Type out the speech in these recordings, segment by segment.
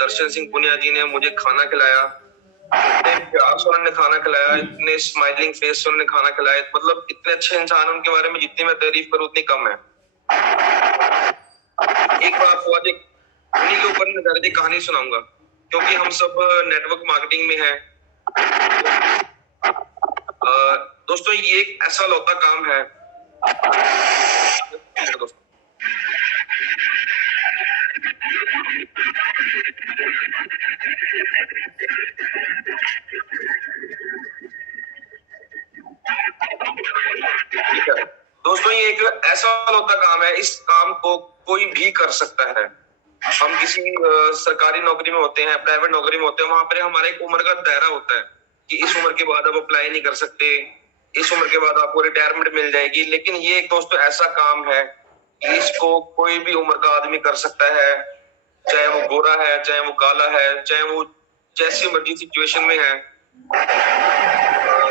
दर्शन सिंह पुनिया जी ने मुझे खाना खिलाया, इतने प्यार से उन्होंने खाना खिलाया, इतने स्माइलिंग फेस से उन्होंने खाना खिलाया, मतलब इतने अच्छे इंसान, उनके बारे में जितनी मैं तारीफ करूं उतनी कम है। एक बार आपको आज उन्हीं के ऊपर नजर एक कहानी सुनाऊंगा, क्योंकि हम सब नेटवर्क मार्केटिंग में हैं। दोस्तों ये एक ऐसा लौता काम है दोस्तों। ठीक है दोस्तों, ये एक ऐसा लौता काम है, इस काम को कोई भी कर सकता है। हम किसी सरकारी नौकरी में होते हैं, प्राइवेट नौकरी में होते हैं, वहां पर हमारा एक उम्र का दायरा होता है कि इस उम्र के बाद आप अप्लाई नहीं कर सकते, इस उम्र के बाद आपको रिटायरमेंट मिल जाएगी। लेकिन ये एक दोस्तों ऐसा काम है कि इसको कोई भी उम्र का आदमी कर सकता है, चाहे वो गोरा है, चाहे वो काला है, चाहे वो जैसी मर्जी सिचुएशन में है।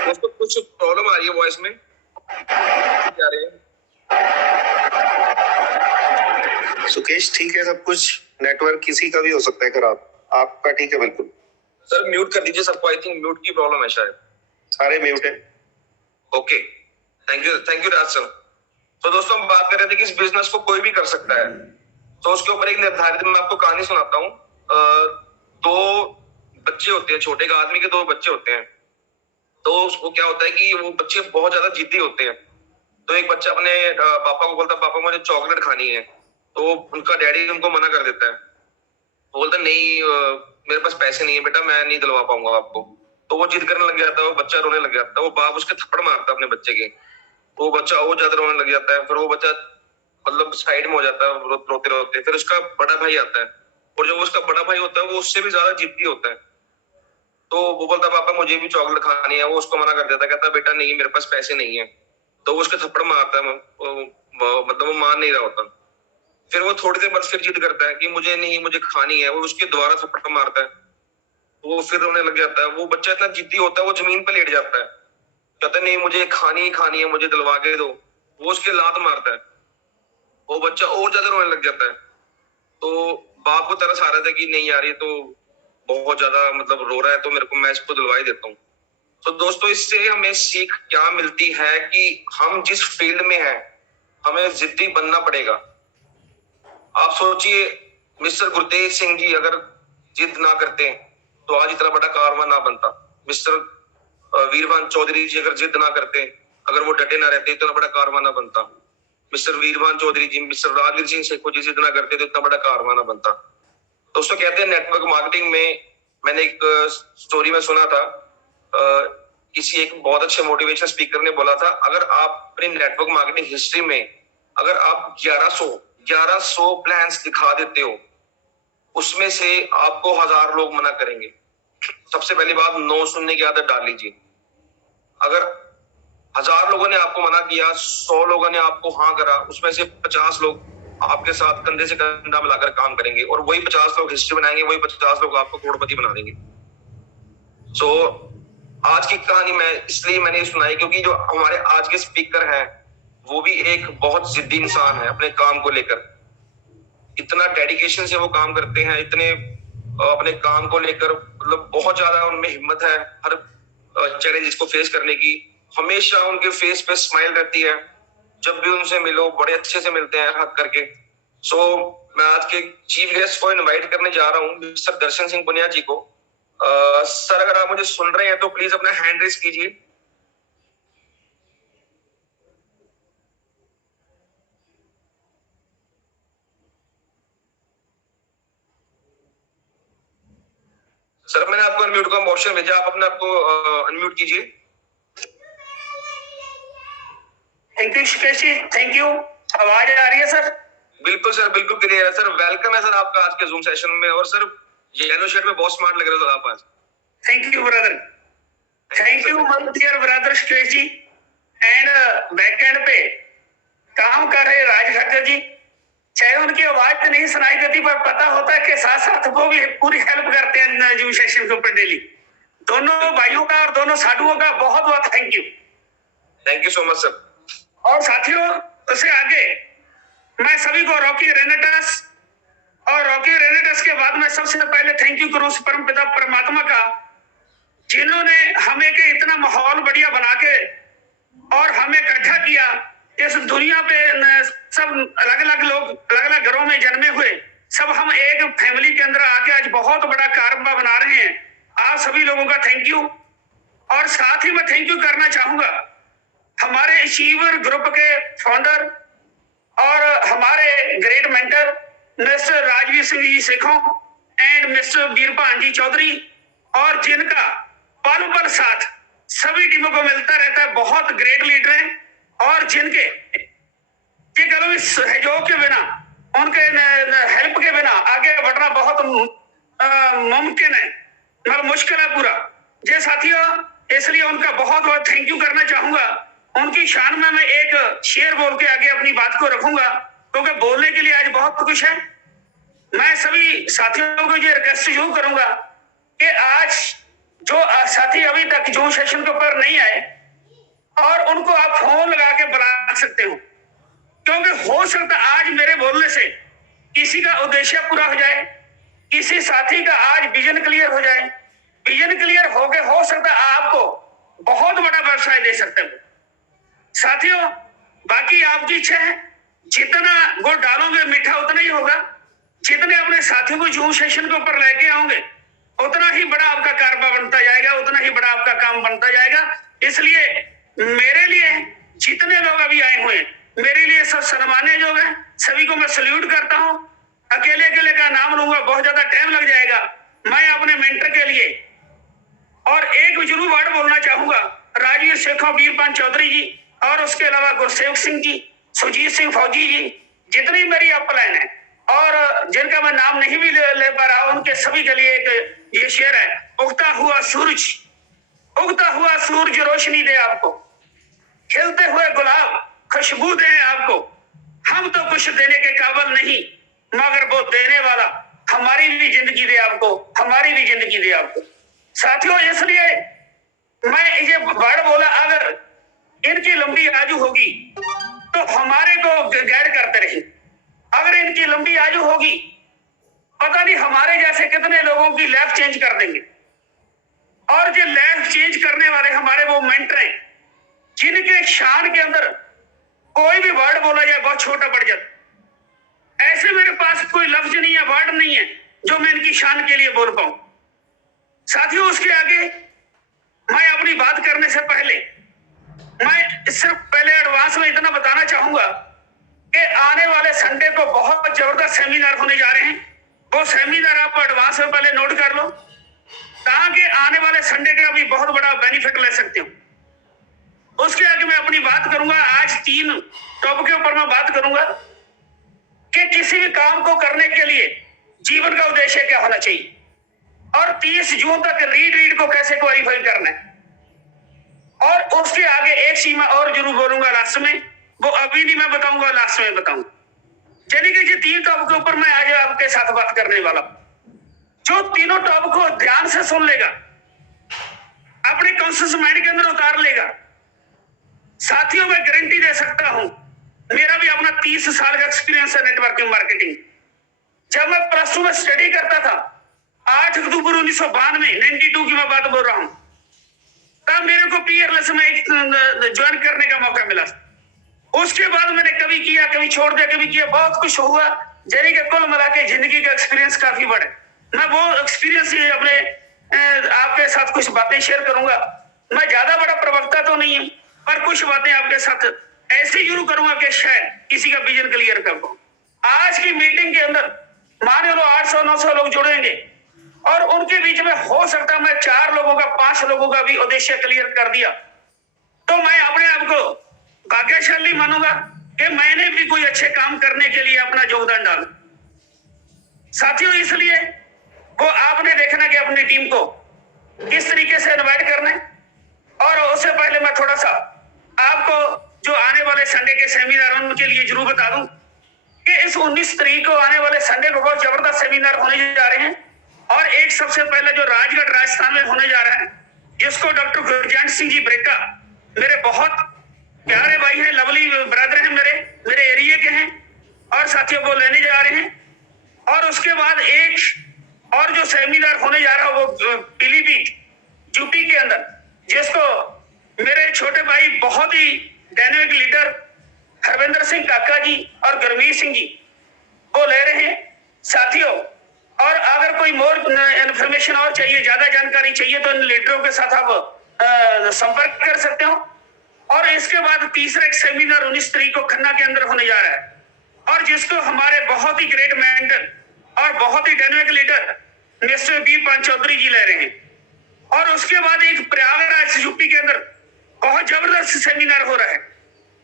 दोस्तों कुछ प्रॉब्लम आ रही है वॉइस में, क्या रहे हैं? सुकेश ठीक है सब कुछ, नेटवर्क किसी का भी हो सकता है खराब, आपका ठीक है बिल्कुल। सर म्यूट कर दीजिए सबको, आई थिंक म्यूट की प्रॉब्लम है शायद। सारे म्यूट है। Okay, thank you Raj sir. तो दोस्तों हम बात कर रहे थे कि इस बिजनेस को कोई भी कर सकता है। तो उसके ऊपर एक निर्धारित, मैं आपको कहानी सुनाता हूँ। दो बच्चे होते हैं, छोटे का आदमी के दो बच्चे होते हैं। तो उसको क्या होता है कि वो बच्चे बहुत ज्यादा जिद्दी होते हैं। तो एक बच्चा अपने पापा को बोलता है, पापा मुझे चॉकलेट खानी है। तो उनका डैडी उनको मना कर देता है, वो बोलता है नहीं मेरे पास पैसे नहीं है बेटा, मैं नहीं दिलवा पाऊंगा आपको। तो वो जिद करने लग जाता है, वो बच्चा रोने लग जाता है, वो बाप उसके थप्पड़ मारता है अपने बच्चे के। वो बच्चा और ज्यादा रोने लग जाता है, फिर वो बच्चा मतलब साइड में हो जाता है रोते रोते। फिर उसका बड़ा भाई आता है, और जो उसका बड़ा भाई होता है वो उससे भी ज्यादा जिद्दी होता है। तो वो बोलता है पापा मुझे भी चॉकलेट खानी है, वो उसको मना कर देता है, कहता है बेटा नहीं मेरे पास पैसे नहीं है। तो वो उसके थप्पड़ मारता है, मतलब वो मान नहीं रहा होता। फिर वो थोड़ी देर बाद फिर जिद करता है कि मुझे नहीं, मुझे खानी है, वो उसके दोबारा थप्पड़ मारता है। वो फिर रोने लग जाता है। वो बच्चा इतना जिद्दी होता है, वो जमीन पर लेट जाता है, कहता है नहीं मुझे खानी ही खानी है, मुझे दिलवा के दो। वो उसके लात मारता है, वो बच्चा और ज्यादा रोने लग जाता है। तो बाप को तरस आ रहा था कि नहीं यार ये तो बहुत ज्यादा मतलब रो रहा है, तो मेरे को, मैं इसको दिलवा ही देता हूँ। तो दोस्तों इससे हमें सीख क्या मिलती है कि हम जिस फील्ड में हैं हमें जिद्दी बनना पड़ेगा। आप सोचिए, मिस्टर गुरतेज सिंह जी अगर जिद ना करते तो आज इतना बड़ा कारवां ना बनता। मिस्टर वीरवान चौधरी जी अगर जिद ना करते, अगर वो डटे ना रहते, इतना बड़ा कारवां ना बनता। मिस्टर वीरवान चौधरी जी, मिस्टर राजवीर सिंह सेखो जी जिद ना करते तो इतना बड़ा कारवां ना बनता। दोस्तों कहते हैं नेटवर्क मार्केटिंग में, मैंने एक स्टोरी में सुना था, किसी एक बहुत अच्छे मोटिवेशन स्पीकर ने बोला था, अगर आप अपनी नेटवर्क मार्केटिंग हिस्ट्री में अगर आप 1100 प्लान्स दिखा देते हो, उसमें से आपको 1000 लोग मना करेंगे। सबसे पहली बात, नो सुनने की आदत डाल लीजिए। अगर 1000 लोगों ने आपको मना किया, 100 लोगों ने आपको हाँ करा, उसमें से 50 लोग आपके साथ कंधे से कंधा मिलाकर काम करेंगे, और वही 50 लोग हिस्ट्री बनाएंगे, वही 50 लोग आपको करोड़पति बना देंगे। सो आज की कहानी मैं इसलिए मैंने सुनाई क्योंकि जो हमारे आज के स्पीकर हैं वो भी एक बहुत जिद्दी इंसान है अपने काम को लेकर। इतना डेडिकेशन से वो काम करते हैं, इतने अपने काम को लेकर मतलब बहुत ज्यादा उनमें हिम्मत है हर चैलेंजेस को फेस करने की। हमेशा उनके फेस पे स्माइल रहती है, जब भी उनसे मिलो बड़े अच्छे से मिलते हैं हक करके। सो मैं आज के चीफ गेस्ट को इनवाइट करने जा रहा हूँ, मिस्टर दर्शन सिंह पुनिया जी को। सर अगर आप मुझे सुन रहे हैं तो प्लीज अपना हैंड रेस कीजिए। सर मैंने आपको अनम्यूट का ऑप्शन भेजा, आप अपने आपको अनम्यूट कीजिए। Thank you Sukesh ji, thank you. आवाज आ रही है सर? बिल्कुल सर, बिल्कुल क्लियर है सर। वेलकम है सर आपका आज के जूम सेशन में। और सर ये येलो शर्ट में बहुत स्मार्ट लग रहे हो सर आप आज। Thank you brother, thank you my dear brother Sukesh ji. And back end पे काम कर रहे राज ठाकर जी, चाहे उनकी आवाज तो नहीं सुनाई देती पर पता होता है कि साथ साथ वो भी पूरी हेल्प करते हैं जूम सेशन के ऊपर डेली। दोनों भाइयों का और दोनों साधुओं का बहुत बहुत thank you. Thank you so much sir. और साथियों उससे आगे मैं सभी को रॉकी रेनेटास और रॉकी रेनेटस के बाद मैं सबसे पहले थैंक यू करूं उस परम पिता परमात्मा का, जिन्होंने हमें के इतना माहौल बढ़िया बना के और हमें इकट्ठा किया। इस दुनिया पे सब अलग अलग लोग अलग अलग घरों में जन्मे हुए, सब हम एक फैमिली के अंदर आके आज बहुत बड़ा कारबा बना रहे हैं। आप सभी लोगों का थैंक यू। और साथ ही मैं थैंक यू करना चाहूंगा हमारे अचीवर ग्रुप के फाउंडर और हमारे great mentor mister Rajveer Singh ji Sekhon and mister Birpan ji Chaudhary, और जिनका पल पल साथ सभी टीमों को मिलता रहता है। बहुत ग्रेट लीडर हैं और जिनके सहयोग के बिना, उनके हेल्प के बिना आगे बढ़ना बहुत मुमकिन है, मतलब मुश्किल है पूरा जे साथियों। इसलिए उनका बहुत बहुत थैंक यू करना चाहूंगा। उनकी शान में मैं एक शेर बोल के आगे अपनी बात को रखूंगा, क्योंकि बोलने के लिए आज बहुत कुछ है। मैं सभी साथियों को ये रिक्वेस्ट जरूर करूंगा कि आज जो साथी अभी तक जूम सेशन के ऊपर नहीं आए, और उनको आप फोन लगा के बुला सकते हो, क्योंकि हो सकता आज मेरे बोलने से किसी का उद्देश्य पूरा हो जाए, किसी साथी का आज विजन क्लियर हो जाए। विजन क्लियर हो गए, हो सकता आपको बहुत बड़ा व्यवसाय दे सकते हो। साथियों, बाकी आपकी इच्छा है, जितना गुड़ डालोगे मीठा उतना ही होगा। जितने अपने साथियों को जूम सेशन के ऊपर लेके आओगे, उतना ही बड़ा आपका कारोबार बनता जाएगा, उतना ही बड़ा आपका काम बनता जाएगा। इसलिए मेरे लिए जितने लोग अभी आए हुए हैं, मेरे लिए सब सम्मान्य लोग हैं, सभी को मैं सल्यूट करता हूं। अकेले अकेले का नाम लूंगा, बहुत ज्यादा टाइम लग जाएगा। मैं अपने मेंटर के लिए और एक जरूर वर्ड बोलना चाहूंगा, राजवीर सेखों, बीरपान चौधरी जी, और उसके अलावा गुरसेवक सिंह जी, सुजीत सिंह फौजी जी, जितनी मेरी अपलाइन है और जिनका मैं नाम नहीं भी ले पा रहा, उनके सभी के लिए एक ये शेर है, उगता हुआ सूरज रोशनी दे आपको, खिलते हुए गुलाब खुशबू दे आपको। हम तो कुछ देने के काबिल नहीं, मगर वो देने वाला हमारी भी जिंदगी दे आपको, हमारी भी जिंदगी दे आपको। साथियों, इसलिए मैं ये वर्ड बोला, अगर इनकी लंबी आयु होगी तो हमारे को गाइड करते रहे। अगर इनकी लंबी आयु होगी, पता नहीं हमारे जैसे कितने लोगों की लाइफ चेंज कर देंगे। और जो लाइफ चेंज करने वाले हमारे वो मेंटर हैं, जिनके शान के अंदर कोई भी वर्ड बोला जाए बहुत छोटा पड़ जाता। ऐसे मेरे पास कोई लफ्ज नहीं है, वर्ड नहीं है जो मैं इनकी शान के लिए बोल पाऊं। साथियों, उसके आगे मैं अपनी बात करने से पहले मैं सिर्फ पहले एडवांस में इतना बताना चाहूंगा कि आने वाले संडे को बहुत जबरदस्त सेमिनार होने जा रहे हैं। वो सेमिनार आप एडवांस में पहले नोट कर लो, ताकि आने वाले संडे का भी बहुत बड़ा बेनिफिट ले सकते हो। उसके आगे मैं अपनी बात करूंगा, आज 3 टॉपिक के ऊपर मैं बात करूंगा कि किसी भी काम को करने के लिए जीवन का उद्देश्य क्या होना चाहिए, और 30 जून तक रीड को कैसे क्वालिफाई करना है। और उसके आगे एक चीज मैं और जरूर बोलूंगा लास्ट में, वो अभी नहीं मैं बताऊंगा, लास्ट में बताऊंगा। चलिए कि ये 3 टॉपिक के ऊपर मैं आज आपके साथ बात करने वाला हूं। जो तीनों टॉपिक को ध्यान से सुन लेगा, अपने कॉन्शियस माइंड के अंदर उतार लेगा, साथियों मैं गारंटी दे सकता हूं, मेरा भी अपना 30 साल का एक्सपीरियंस है नेटवर्किंग मार्केटिंग। जब मैं प्लस 2 में स्टडी करता था, 8 अक्टूबर 1992 92 की मैं बात बोल रहा हूं, तब मेरे को पीयरलेस में ज्वाइन करने का मौका मिला। उसके बाद मैंने कभी किया, कभी छोड़ दिया, कभी किया, बहुत कुछ हुआ। यानी कि कुल मिला के जिंदगी का एक्सपीरियंस काफी बड़ा है। मैं वो एक्सपीरियंस ही अपने आपके साथ कुछ बातें शेयर करूंगा। मैं ज्यादा बड़ा प्रवक्ता तो नहीं हूं, पर कुछ बातें आपके साथ ऐसे जरूर करूंगा कि शायद किसी का विजन क्लियर कर पाऊं। आज की मीटिंग के अंदर मान लो 800-900 लोग जुड़ेंगे, और उनके बीच में हो सकता मैं 4 लोगों का, 5 लोगों का भी उद्देश्य क्लियर कर दिया, तो मैं अपने आप को भाग्यशाली मानूंगा कि मैंने भी कोई अच्छे काम करने के लिए अपना योगदान डाला। साथियों, इसलिए वो आपने देखना कि अपनी टीम को किस तरीके से इनवाइट करना है। और उससे पहले मैं थोड़ा सा आपको जो आने वाले संडे के सेमिनार उनके लिए जरूर बता दूं कि इस 19 तारीख को आने वाले संडे को बहुत जबरदस्त सेमिनार होने जा रहे हैं। और एक सबसे पहले जो राजगढ़ राजस्थान में होने जा रहा है, जिसको डॉक्टर गुरजंट सिंह जी ब्रेका, मेरे बहुत प्यारे भाई हैं, लवली ब्रदर हैं, मेरे एरिया के हैं, और साथियों वो लेने जा रहे हैं। और उसके बाद एक और जो सेमिनार होने जा रहा है वो पीलीभीत यूपी के अंदर, जिसको मेरे छोटे भाई बहुत ही डायनेमिक लीडर हरविंदर सिंह काका जी और गुरमीत सिंह जी वो ले रहे हैं साथियों। और अगर कोई मोर इंफॉर्मेशन और चाहिए, ज्यादा जानकारी चाहिए, तो इन लीडरों के साथ आप संपर्क कर सकते हो। और इसके बाद तीसरा एक सेमिनार 19 तारीख को खन्ना के अंदर होने जा रहा है, और जिसको हमारे बहुत ही ग्रेट मेंटर और बहुत ही dynamic leader mister B Chaudhary ji ले रहे हैं। और उसके बाद एक प्रयागराज यूपी के अंदर बहुत जबरदस्त सेमिनार हो रहा है,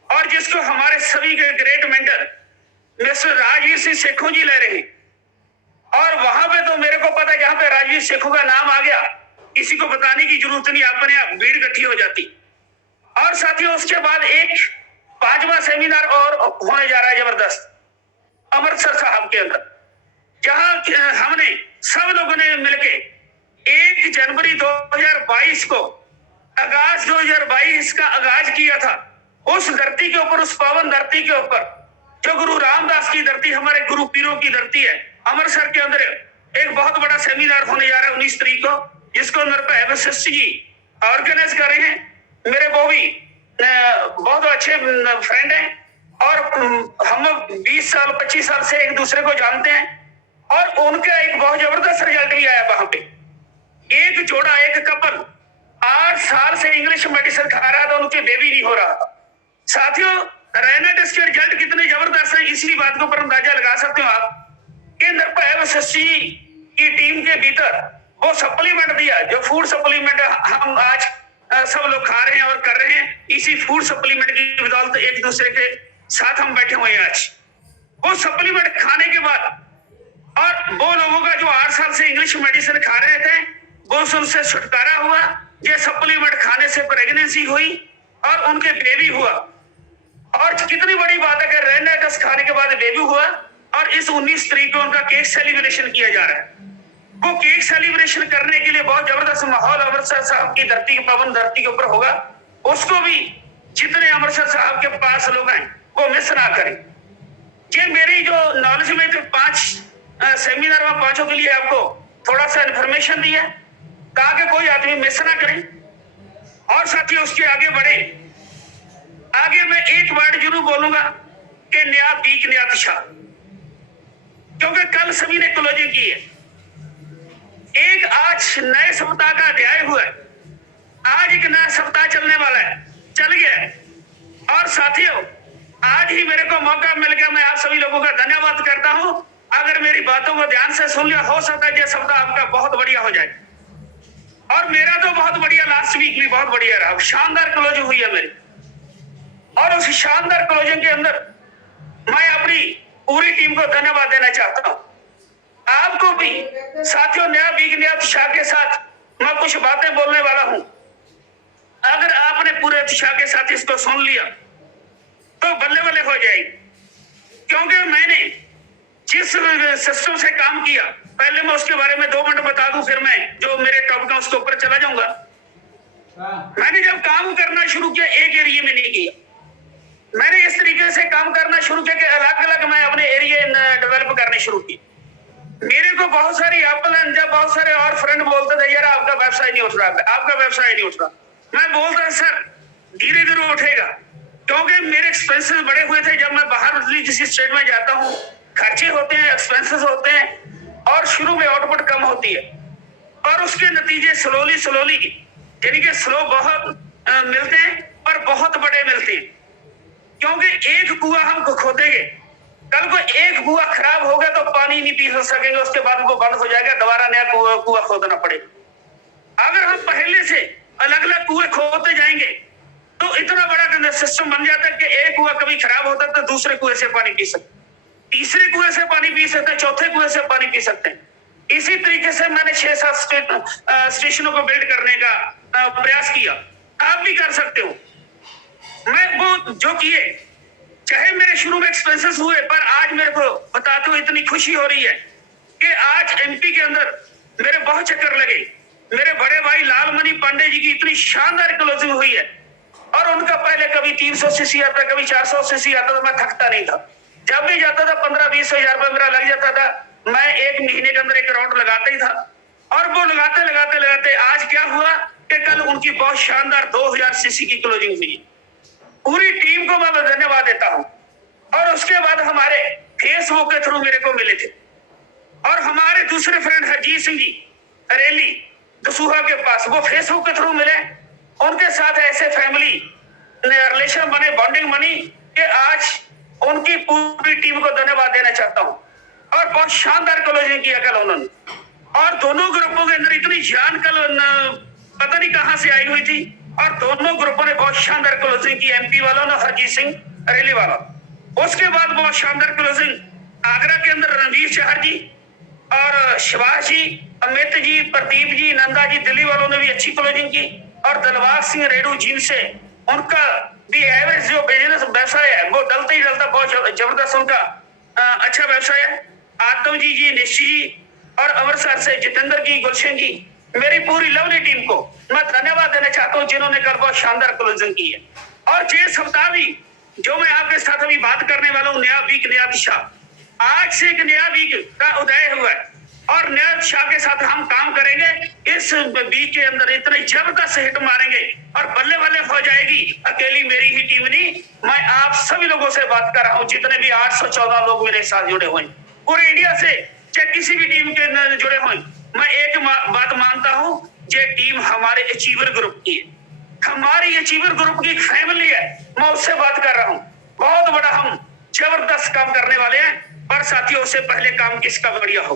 और जिसको हमारे सभी के great mentor mister Rajveer Singh Sekhon ji ले रहे हैं। और वहां पे तो मेरे को पता है, जहां पे राजवीर सेखों का नाम आ गया किसी को बताने की जरूरत नहीं, अपने आप भीड़ इकट्ठी हो जाती। और साथियों उसके बाद एक 5वां सेमिनार और होने जा रहा है जबरदस्त अमृतसर साहब के अंदर, जहां हमने सब लोगों ने मिलके 1 जनवरी 2022 को अगस्त 2022 का आगाज किया था। उस धरती के ऊपर, उस पावन धरती के ऊपर, जो गुरु रामदास की धरती, हमारे गुरु पीरों की धरती है, अमृतसर के अंदर एक बहुत बड़ा सेमिनार होने जा रहा है 19 तारीख को, जिसको निर्भय वशिष्ठ जी ऑर्गेनाइज कर रहे हैं। मेरे वो भी बहुत अच्छे फ्रेंड हैं, और हम 20 साल 25 साल से एक दूसरे को जानते हैं। और उनका एक बहुत जबरदस्त रिजल्ट भी आया वहां पे। एक जोड़ा, एक कपल 8 साल से इंग्लिश मेडिसिन खा रहा था, उनके बेबी नहीं हो रहा था। साथियों रैना टेस्ट के रिजल्ट कितने जबरदस्त हैं, इसी बात के ऊपर अंदाजा लगा सकते हो आप कि निर्भय वशिष्ठ जी की टीम के भीतर वो सप्लीमेंट दिया, जो फूड सप्लीमेंट हम आज सब लोग खा रहे हैं और कर रहे हैं। इसी फूड सप्लीमेंट की बदौलत एक दूसरे के साथ हम बैठे हुए हैं आज। वो सप्लीमेंट खाने के बाद, और वो लोगों का जो 8 साल से इंग्लिश मेडिसिन खा रहे थे, वो उनसे छुटकारा हुआ। ये सप्लीमेंट खाने से प्रेगनेंसी हुई और उनके बेबी हुआ। और कितनी बड़ी बात है कि रैना टेस्ट खाने के बाद बेबी हुआ, और इस 19 तारीख को उनका केक सेलिब्रेशन किया जा रहा है। वो केक सेलिब्रेशन करने के लिए बहुत जबरदस्त माहौल अमृतसर साहब की धरती, पावन धरती के ऊपर होगा। उसको भी जितने अमृतसर साहब के पास लोग हैं वो मिस ना करें। ये मेरी जो नॉलेज में जो 5 सेमिनार में 5 के लिए आपको थोड़ा सा इंफॉर्मेशन दी है, ताकि कोई आदमी मिस ना करे। और साथियों उसके आगे बढ़े, आगे मैं एक वर्ड जरूर बोलूंगा कि नया बीक नया दिशा, क्योंकि कल सभी ने क्लोजिंग की है। एक आज नए सप्ताह का अध्याय हुआ है, आज एक नया सप्ताह चलने वाला है, चल गया है। और साथियों आज ही मेरे को मौका मिल गया, मैं आप सभी लोगों का धन्यवाद करता हूं। अगर मेरी बातों को ध्यान से सुन लिया, हो सकता है कि सप्ताह आपका बहुत बढ़िया हो जाए। और मेरा तो बहुत बढ़िया, लास्ट वीक भी बहुत बढ़िया रहा, शानदार क्लोजिंग हुई है मेरी। और उस शानदार क्लोजिंग के अंदर मैं अपनी पूरी टीम को धन्यवाद देना चाहता हूं। आपको भी साथियों नया वीक नया उत्साह के साथ मैं कुछ बातें बोलने वाला हूं। अगर आपने पूरे उत्साह के साथ इसको सुन लिया तो बल्ले बल्ले हो जाएगी, क्योंकि मैंने जिस सिस्टम से काम किया, पहले मैं उसके बारे में 2 मिनट बता दूं, फिर मैं जो मेरे टॉपिक है उसके ऊपर चला जाऊंगा। मैंने जब काम करना शुरू किया एक एरिया में नहीं किया, मैंने इस तरीके से काम करना शुरू किया कि अलग अलग मैं अपने एरिया डेवलप करने शुरू किए। मेरे को बहुत सारी एप्पल, जब बहुत सारे और फ्रेंड बोलते थे यार आपका व्यवसाय नहीं उठ रहा, आपका व्यवसाय नहीं उठ रहा, मैं बोलता सर धीरे धीरे उठेगा, क्योंकि मेरे एक्सपेंसेस बड़े हुए थे। जब मैं बाहर किसी स्टेट में जाता हूँ, खर्चे होते हैं, एक्सपेंसेस होते हैं, और शुरू में आउटपुट कम होती है, और उसके नतीजे स्लोली यानी कि स्लो बहुत मिलते हैं पर बहुत बड़े मिलते हैं। क्योंकि एक कुआं हम खोदेंगे, कल को एक कुआं खराब हो गया तो पानी नहीं पी सकेंगे, उसके बाद वो बंद हो जाएगा, दोबारा नया कुआं खोदना पड़ेगा। अगर हम पहले से अलग अलग कुएं खोदते जाएंगे तो इतना बड़ा सिस्टम बन जाता है कि एक कुआं कभी खराब होता है तो दूसरे कुएं से पानी पी सकते, तीसरे कुएं से पानी पी सकते हैं, चौथे कुएं से पानी पी सकते हैं। इसी तरीके से मैंने 6-7 स्टेशनों को बिल्ड करने का प्रयास किया। आप भी कर सकते हो। मैं वो जो किए, चाहे मेरे शुरू में एक्सपेंसेस हुए, पर आज मेरे को बताते हुए इतनी खुशी हो रही है कि आज एमपी के अंदर मेरे बहुत चक्कर लगे। मेरे बड़े भाई लालमणि पांडे जी की इतनी शानदार क्लोजिंग हुई है, और उनका पहले कभी 300 सीसी आता, कभी 400 सीसी आता, तो मैं थकता नहीं था। जब भी जाता था 15-20 हजार रुपये मेरा लग जाता था। मैं 1 महीने के अंदर 1 करोड़ लगाता ही था। और वो लगाते लगाते लगाते आज क्या हुआ कि कल उनकी बहुत शानदार 2000 सीसी की क्लोजिंग हुई। पूरी टीम को मैं धन्यवाद देता हूं। और उसके बाद हमारे फेसबुक के थ्रू मेरे को मिले थे, और हमारे दूसरे फ्रेंड हरजीत सिंह जी हरेली दसूहा के पास, वो फेसबुक के थ्रू मिले। उनके साथ ऐसे फैमिली रिलेशन बने, बॉन्डिंग बनी कि आज उनकी पूरी टीम को धन्यवाद देना चाहता हूं। और बहुत शानदार क्लोजिंग किया कल उन्होंने, और दोनों ग्रुपों के अंदर इतनी जान कल पता नहीं कहां से आई हुई थी, और दोनों ग्रुपों ने बहुत शानदार क्लोजिंग की, एमपी वालों ने, हरजीत सिंह हरेली वाला। उसके बाद बहुत शानदार क्लोजिंग आगरा के अंदर रणवीर चहर जी और शिवाज जी, अमित जी, प्रदीप जी, नंदा जी, दिल्ली वालों ने भी अच्छी क्लोजिंग की। और दिलबाग सिंह रेडू जिनसे उनका भी एवरेज जो बिजनेस व्यवसाय है वो डलता ही डलता बहुत जबरदस्त उनका अच्छा व्यवसाय है। आत्म जी, निश्चित जी, और अमृतसर से जितेंद्र जी, गुलशन जी, मेरी पूरी लवली टीम को मैं धन्यवाद देना चाहता हूँ जिन्होंने कल बहुत शानदार क्लोजिंग की है। और जे सप्ताह भी जो मैं आपके साथ अभी बात करने वाला हूँ, नया वीक नया दिशा, आज से एक नया वीक का उदय हुआ है और नया दिशा के साथ हम काम करेंगे। इस वीक के अंदर इतने जबरदस्त हिट मारेंगे और बल्ले बल्ले हो जाएगी। अकेली मेरी ही टीम नहीं, मैं आप सभी लोगों से बात कर रहा हूँ, जितने भी 814 लोग मेरे साथ जुड़े हुए हैं पूरे इंडिया से, चाहे किसी भी टीम के जुड़े हुए, मैं एक बात मानता हूँ, ये टीम हमारे अचीवर ग्रुप की है, हमारी अचीवर ग्रुप की फैमिली है। मैं उससे बात कर रहा हूँ, बहुत बड़ा हम जबरदस्त काम करने वाले हैं। पर साथियों, उससे पहले काम किसका बढ़िया हो?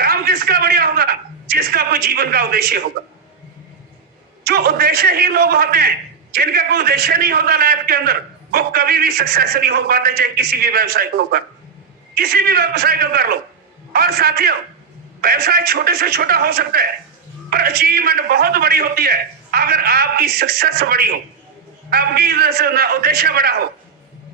काम किसका बढ़िया होगा? जिसका कोई जीवन का उद्देश्य होगा। जो उद्देश्यहीन लोग होते हैं, जिनका कोई उद्देश्य नहीं होता लाइफ के अंदर, वो कभी भी सक्सेस नहीं हो पाते, चाहे किसी भी व्यवसाय को कर, किसी भी व्यवसाय को कर लो। और साथियों, व्यवसाय छोटे से छोटा हो सकता है, पर अचीवमेंट बहुत बड़ी होती है अगर आपकी सक्सेस बड़ी हो, आपकी उद्देश्य बड़ा हो।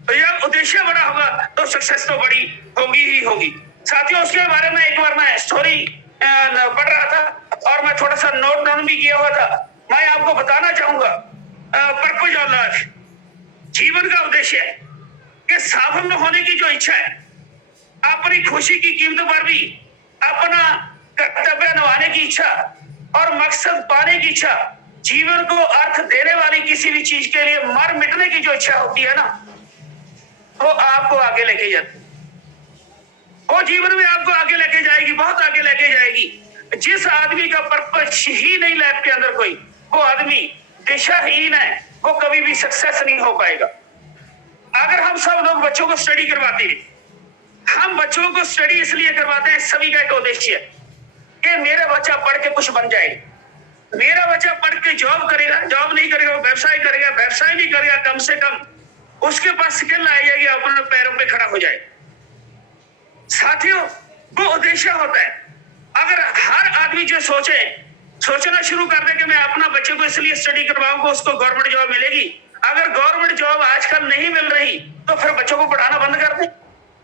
तो जब उद्देश्य बड़ा होगा तो सक्सेस तो बड़ी होगी ही होगी। साथियों, उसके बारे में एक बार मैं स्टोरी पढ़ रहा था और मैं थोड़ा सा नोट डाउन भी किया हुआ था, मैं आपको बताना चाहूंगा। पर्पज ऑफ लाइफ, जीवन का उद्देश्य है कि साफल्य होने की जो इच्छा है, अपनी खुशी की कीमत पर भी अपना कर्तव्य निभाने की इच्छा और मकसद पाने की इच्छा, जीवन को अर्थ देने वाली किसी भी चीज के लिए मर मिटने की जो इच्छा होती है ना, वो आपको आगे लेके जाती, वो जीवन में आपको आगे लेके जाएगी, बहुत आगे लेके जाएगी। जिस आदमी का पर्पस ही नहीं लाइफ के अंदर कोई, वो आदमी दिशाहीन है, वो कभी भी सक्सेस नहीं हो पाएगा। अगर हम सब लोग बच्चों को स्टडी करवाते हैं, हम बच्चों को स्टडी इसलिए करवाते हैं, सभी का एक उद्देश्य है कि मेरा बच्चा पढ़ के कुछ बन जाए, मेरा बच्चा पढ़ के जॉब करेगा, जॉब नहीं करेगा व्यवसाय करेगा, व्यवसाय नहीं करेगा, कम से कम उसके पास स्किल आ जाएगी, अपने पैरों पे खड़ा हो जाए। साथियों, वो उद्देश्य होता है। अगर हर आदमी जो सोचना शुरू कर दे कि मैं अपना बच्चे को इसलिए स्टडी करवाऊंगा, उसको गवर्नमेंट जॉब मिलेगी। अगर गवर्नमेंट जॉब आजकल नहीं मिल रही तो फिर बच्चों को पढ़ाना बंद कर दे?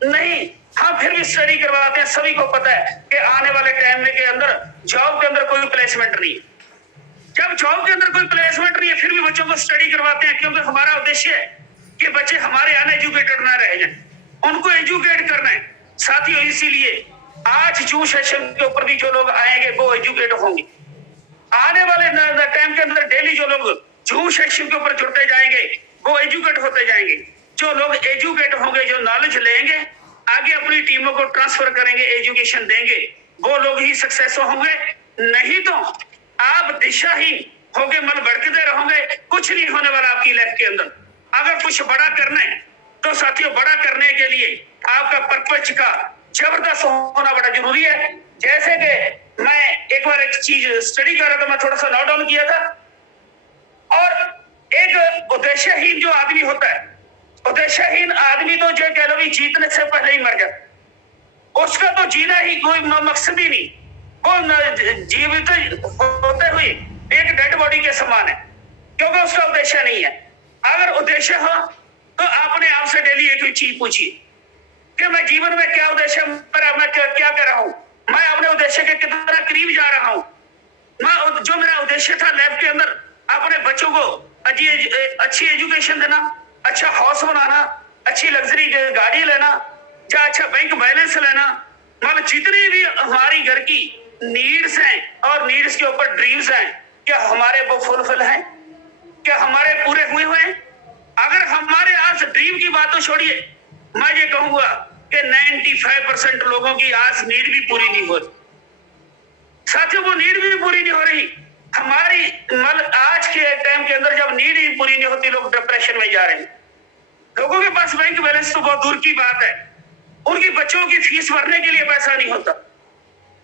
नहीं, हम फिर भी स्टडी करवाते हैं। सभी को पता है कि आने वाले टाइम में के अंदर जॉब के अंदर कोई प्लेसमेंट नहीं है। जब जॉब के अंदर कोई प्लेसमेंट नहीं है, फिर भी बच्चों को स्टडी करवाते हैं, क्योंकि हमारा उद्देश्य है कि बच्चे हमारे अनएजुकेटेड ना रह जाएं, उनको एजुकेट करना है। साथियों, इसीलिए आज जून सेशन के ऊपर भी जो लोग आएंगे वो एजुकेट होंगे। आने वाले टाइम के अंदर डेली जो लोग जून सेशन के ऊपर जुड़ते जाएंगे वो एजुकेट होते जाएंगे। जो लोग एजुकेट होंगे, जो नॉलेज लेंगे, आगे अपनी टीमों को ट्रांसफर करेंगे, एजुकेशन देंगे, वो लोग ही सक्सेस होंगे। नहीं तो आप दिशाहीन होंगे, मन भटकते रहोगे, कुछ नहीं होने वाला आपकी लाइफ के अंदर। अगर कुछ बड़ा करना है तो साथियों, बड़ा करने के लिए आपका पर्पज का जबरदस्त होना बड़ा जरूरी है। जैसे कि मैं एक बार एक चीज स्टडी कर रहा था, मैं थोड़ा सा नोट डाउन किया था। और एक उद्देश्यहीन जो आदमी होता है, उद्देश्यहीन आदमी तो जो कह लो भी जीतने से पहले ही मर जाता, उसका तो जीना ही कोई मकसद ही नहीं। वो जीवित होते हुए एक डेड बॉडी के समान है, क्योंकि उसका उद्देश्य नहीं है। अगर उद्देश्य हो तो अपने आप से डेली एक चीज पूछिए कि मैं जीवन में क्या उद्देश्य, मैं क्या कर रहा हूं, मैं अपने उद्देश्य के कितना करीब जा रहा हूं। मैं जो मेरा उद्देश्य था लाइफ के अंदर, अपने बच्चों को अच्छी एजुकेशन देना, अच्छा हाउस बनाना, अच्छी लग्जरी गाड़ी लेना, या अच्छा बैंक बैलेंस लेना, मतलब जितनी भी हमारी घर की नीड्स हैं और नीड्स के ऊपर ड्रीम्स हैं, क्या हमारे वो फुलफिल हैं? क्या हमारे पूरे हुए हुए हैं? अगर हमारे आज ड्रीम की बात तो छोड़िए, मैं ये कहूंगा कि 95% लोगों की आज नीड भी पूरी नहीं हो रही। साथियों, वो नीड भी पूरी नहीं हो रही हमारी। मतलब आज के टाइम के अंदर जब नीड ही पूरी नहीं होती, लोग डिप्रेशन में जा रहे हैं। लोगों के पास बैंक बैलेंस तो बहुत दूर की बात है, उनकी बच्चों की फीस भरने के लिए पैसा नहीं होता,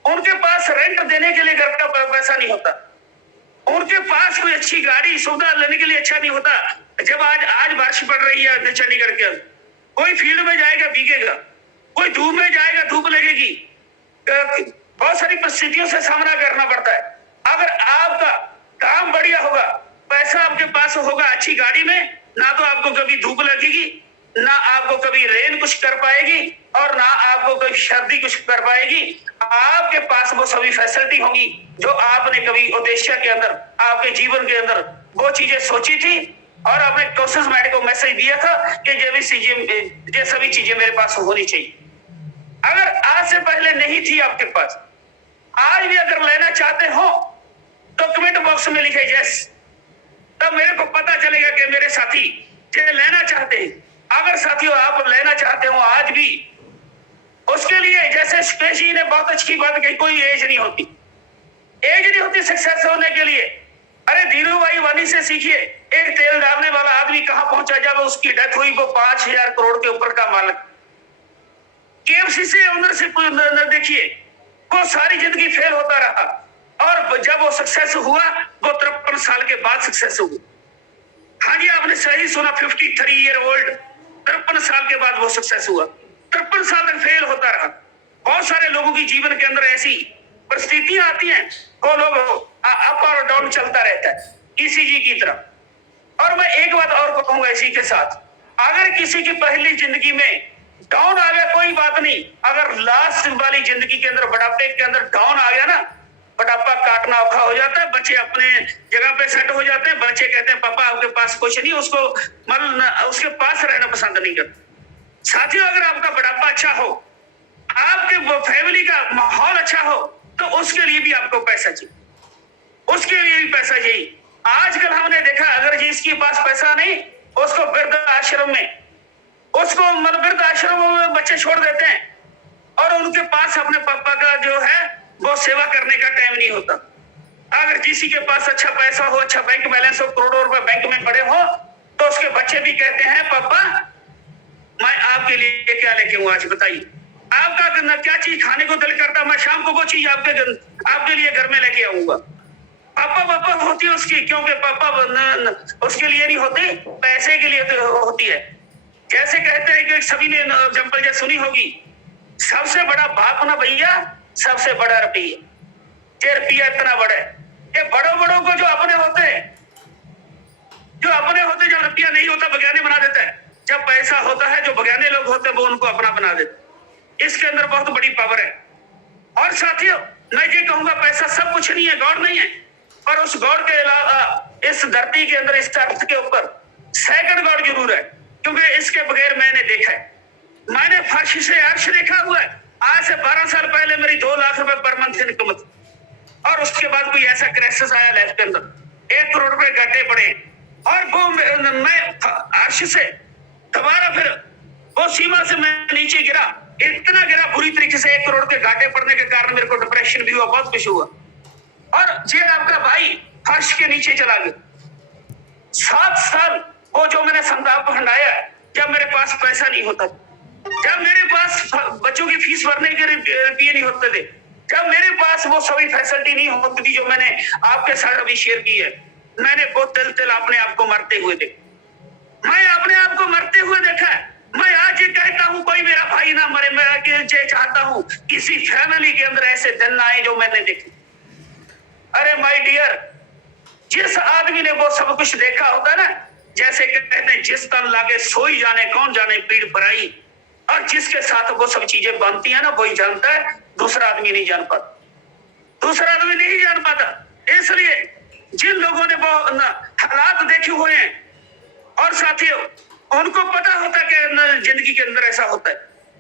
उनके पास रेंट देने के लिए घर का पैसा नहीं होता, उनके पास कोई अच्छी गाड़ी सुविधा लेने के लिए अच्छा नहीं होता। जब आज बारिश पड़ रही है चंडीगढ़ के अंदर, कोई फील्ड में जाएगा भीगेगा, कोई धूप में जाएगा धूप लगेगी, बहुत सारी परिस्थितियों से सामना करना पड़ता है। अगर आपका काम बढ़िया होगा, पैसा आपके पास होगा अच्छी गाड़ी में, ना तो आपको कभी धूप लगेगी, ना आपको कभी रेन कुछ कर पाएगी, और ना आपको कोई सर्दी कुछ कर पाएगी। आपके पास वो सभी फैसिलिटी होंगी जो आपने कभी उद्देश्य के अंदर, आपके जीवन के अंदर वो चीजें सोची थी और आपने कोशिश मैड को मैसेज दिया था कि ये सभी चीजें मेरे पास होनी चाहिए। अगर आज से पहले नहीं थी आपके पास, आज भी अगर लेना चाहते हो तो कमेंट बॉक्स में लिखे यस, तब मेरे को पता चलेगा कि मेरे साथी ये लेना चाहते हैं। अगर साथियों आप लेना चाहते हो आज भी, उसके लिए जैसे सुकेश जी ने बहुत अच्छी बात कही, कोई एज नहीं होती, एज नहीं होती सक्सेस होने के लिए। अरे धीरू भाई वानी से सीखिए, एक तेल डालने वाला आदमी कहां पहुंचा जब उसकी डेथ हुई, वो 5,000 करोड़ के ऊपर का मालिक। केएफसी से ओनरशिप देखिए, वो सारी जिंदगी फेल होता रहा, और जब वो सक्सेस हुआ वो 53 साल के बाद सक्सेस हुआ। हाँ जी, आपने सही सुना, 53 ईयर ओल्ड, 53 साल के बाद वो सक्सेस हुआ। 53 साल तक फेल होता रहा। बहुत सारे लोगों की जीवन के अंदर ऐसी परिस्थितियां आती हैं, वो लोग अप और डाउन चलता रहता है ईसीजी की तरह। और मैं एक बात और कहूंगा इसी के साथ, अगर किसी की पहली जिंदगी में डाउन आ गया कोई बात नहीं, अगर लास्ट वाली जिंदगी के अंदर बुढ़ापे के अंदर डाउन आ गया ना, बुढ़ापा काटना औखा हो जाता है, बच्चे अपने जगह पे सेट हो जाते हैं, बच्चे कहते हैं पापा आपके पास कुछ नहीं, उसको मतलब उसके पास रहना पसंद नहीं करते। साथियों, अगर आपका बुढ़ापा अच्छा हो, आपके फैमिली का माहौल अच्छा हो, तो उसके लिए भी आपको पैसा चाहिए, उसके लिए भी पैसा चाहिए। आजकल हमने देखा, अगर जिसके पास पैसा नहीं, उसको वृद्ध आश्रम में, उसको वृद्ध आश्रम में बच्चे छोड़ देते हैं, और उनके पास अपने पापा का जो है वो सेवा करने का टाइम नहीं होता। अगर किसी के पास अच्छा पैसा हो, अच्छा बैंक बैलेंस हो, करोड़ों रुपए बैंक में पड़े हो, तो उसके बच्चे भी कहते हैं पापा मैं आपके लिए क्या लेके आऊं, आज बताइए आपका क्या चीज खाने को दिल करता, मैं शाम को वो चीज आपके लिए घर में लेके आऊंगा। पापा पापा होती है उसकी, क्योंकि पापा उसके लिए नहीं होती, पैसे के लिए तो होती है। जैसे कहते हैं कि सभी ने एग्जाम्पल जैसे सुनी होगी, सबसे बड़ा बाप ना भैया, सबसे बड़ा रुपया। ये रुपया इतना बड़ा है, ये बड़ों को जो अपने होते हैं, जब रुपया नहीं होता बगाने बना देता है, जब पैसा होता है जो बगाने लोग होते हैं वो उनको अपना बना देते। इसके अंदर बहुत बड़ी पावर है। और साथियों, मैं ये कहूंगा पैसा सब कुछ नहीं है, गॉड नहीं है, पर उस गॉड के अलावा इस धरती के अंदर, इस अर्थ के ऊपर सेकंड गॉड जरूर है, क्योंकि इसके बगैर मैंने देखा है, मैंने फर्श से अर्श देखा हुआ है। आज से 12 साल पहले मेरी 2 लाख रुपए पर मंथ इनकम थी, और उसके बाद कोई ऐसा क्राइसिस आया लाइफ के अंदर, 1 करोड़ रुपए घाटे पड़े, और वो मैं अर्श से दोबारा फिर वो सीमा से मैं नीचे गिरा, इतना गिरा बुरी तरीके से, 1 करोड़ के घाटे पड़ने के कारण मेरे को डिप्रेशन भी हुआ, बहुत कुछ हुआ। और ये आपका भाई फर्श के नीचे चला गया। 7 साल वो जो मैंने संताप हंडाया, जब मेरे पास पैसा नहीं होता, जब मेरे पास बच्चों की फीस भरने के रुपये नहीं होते थे, जब मेरे पास वो सभी फैसिलिटी नहीं होती थी जो मैंने आपके साथ अभी शेयर की है, मैंने वो तिल अपने आप को मरते हुए देखा, मैं अपने आप को मरते हुए देखा है। मैं आज ये कहता हूं कोई मेरा भाई ना मरे, मैं ये चाहता हूं किसी फैमिली के अंदर ऐसे दिन ना आए जो मैंने देखे। अरे माय डियर, जिस आदमी ने वो सब कुछ देखा होता ना, जैसे कहते हैं जिस तन लागे सोई जाने, कौन जाने पीड़ पराई, और जिसके साथ वो सब चीजें बनती है ना, वही जानता है, दूसरा आदमी नहीं जान पाता, दूसरा आदमी नहीं जान पाता। इसलिए जिन लोगों ने वो हालात देखे हुए हैं, और साथियों उनको पता होता है कि जिंदगी के अंदर ऐसा होता है,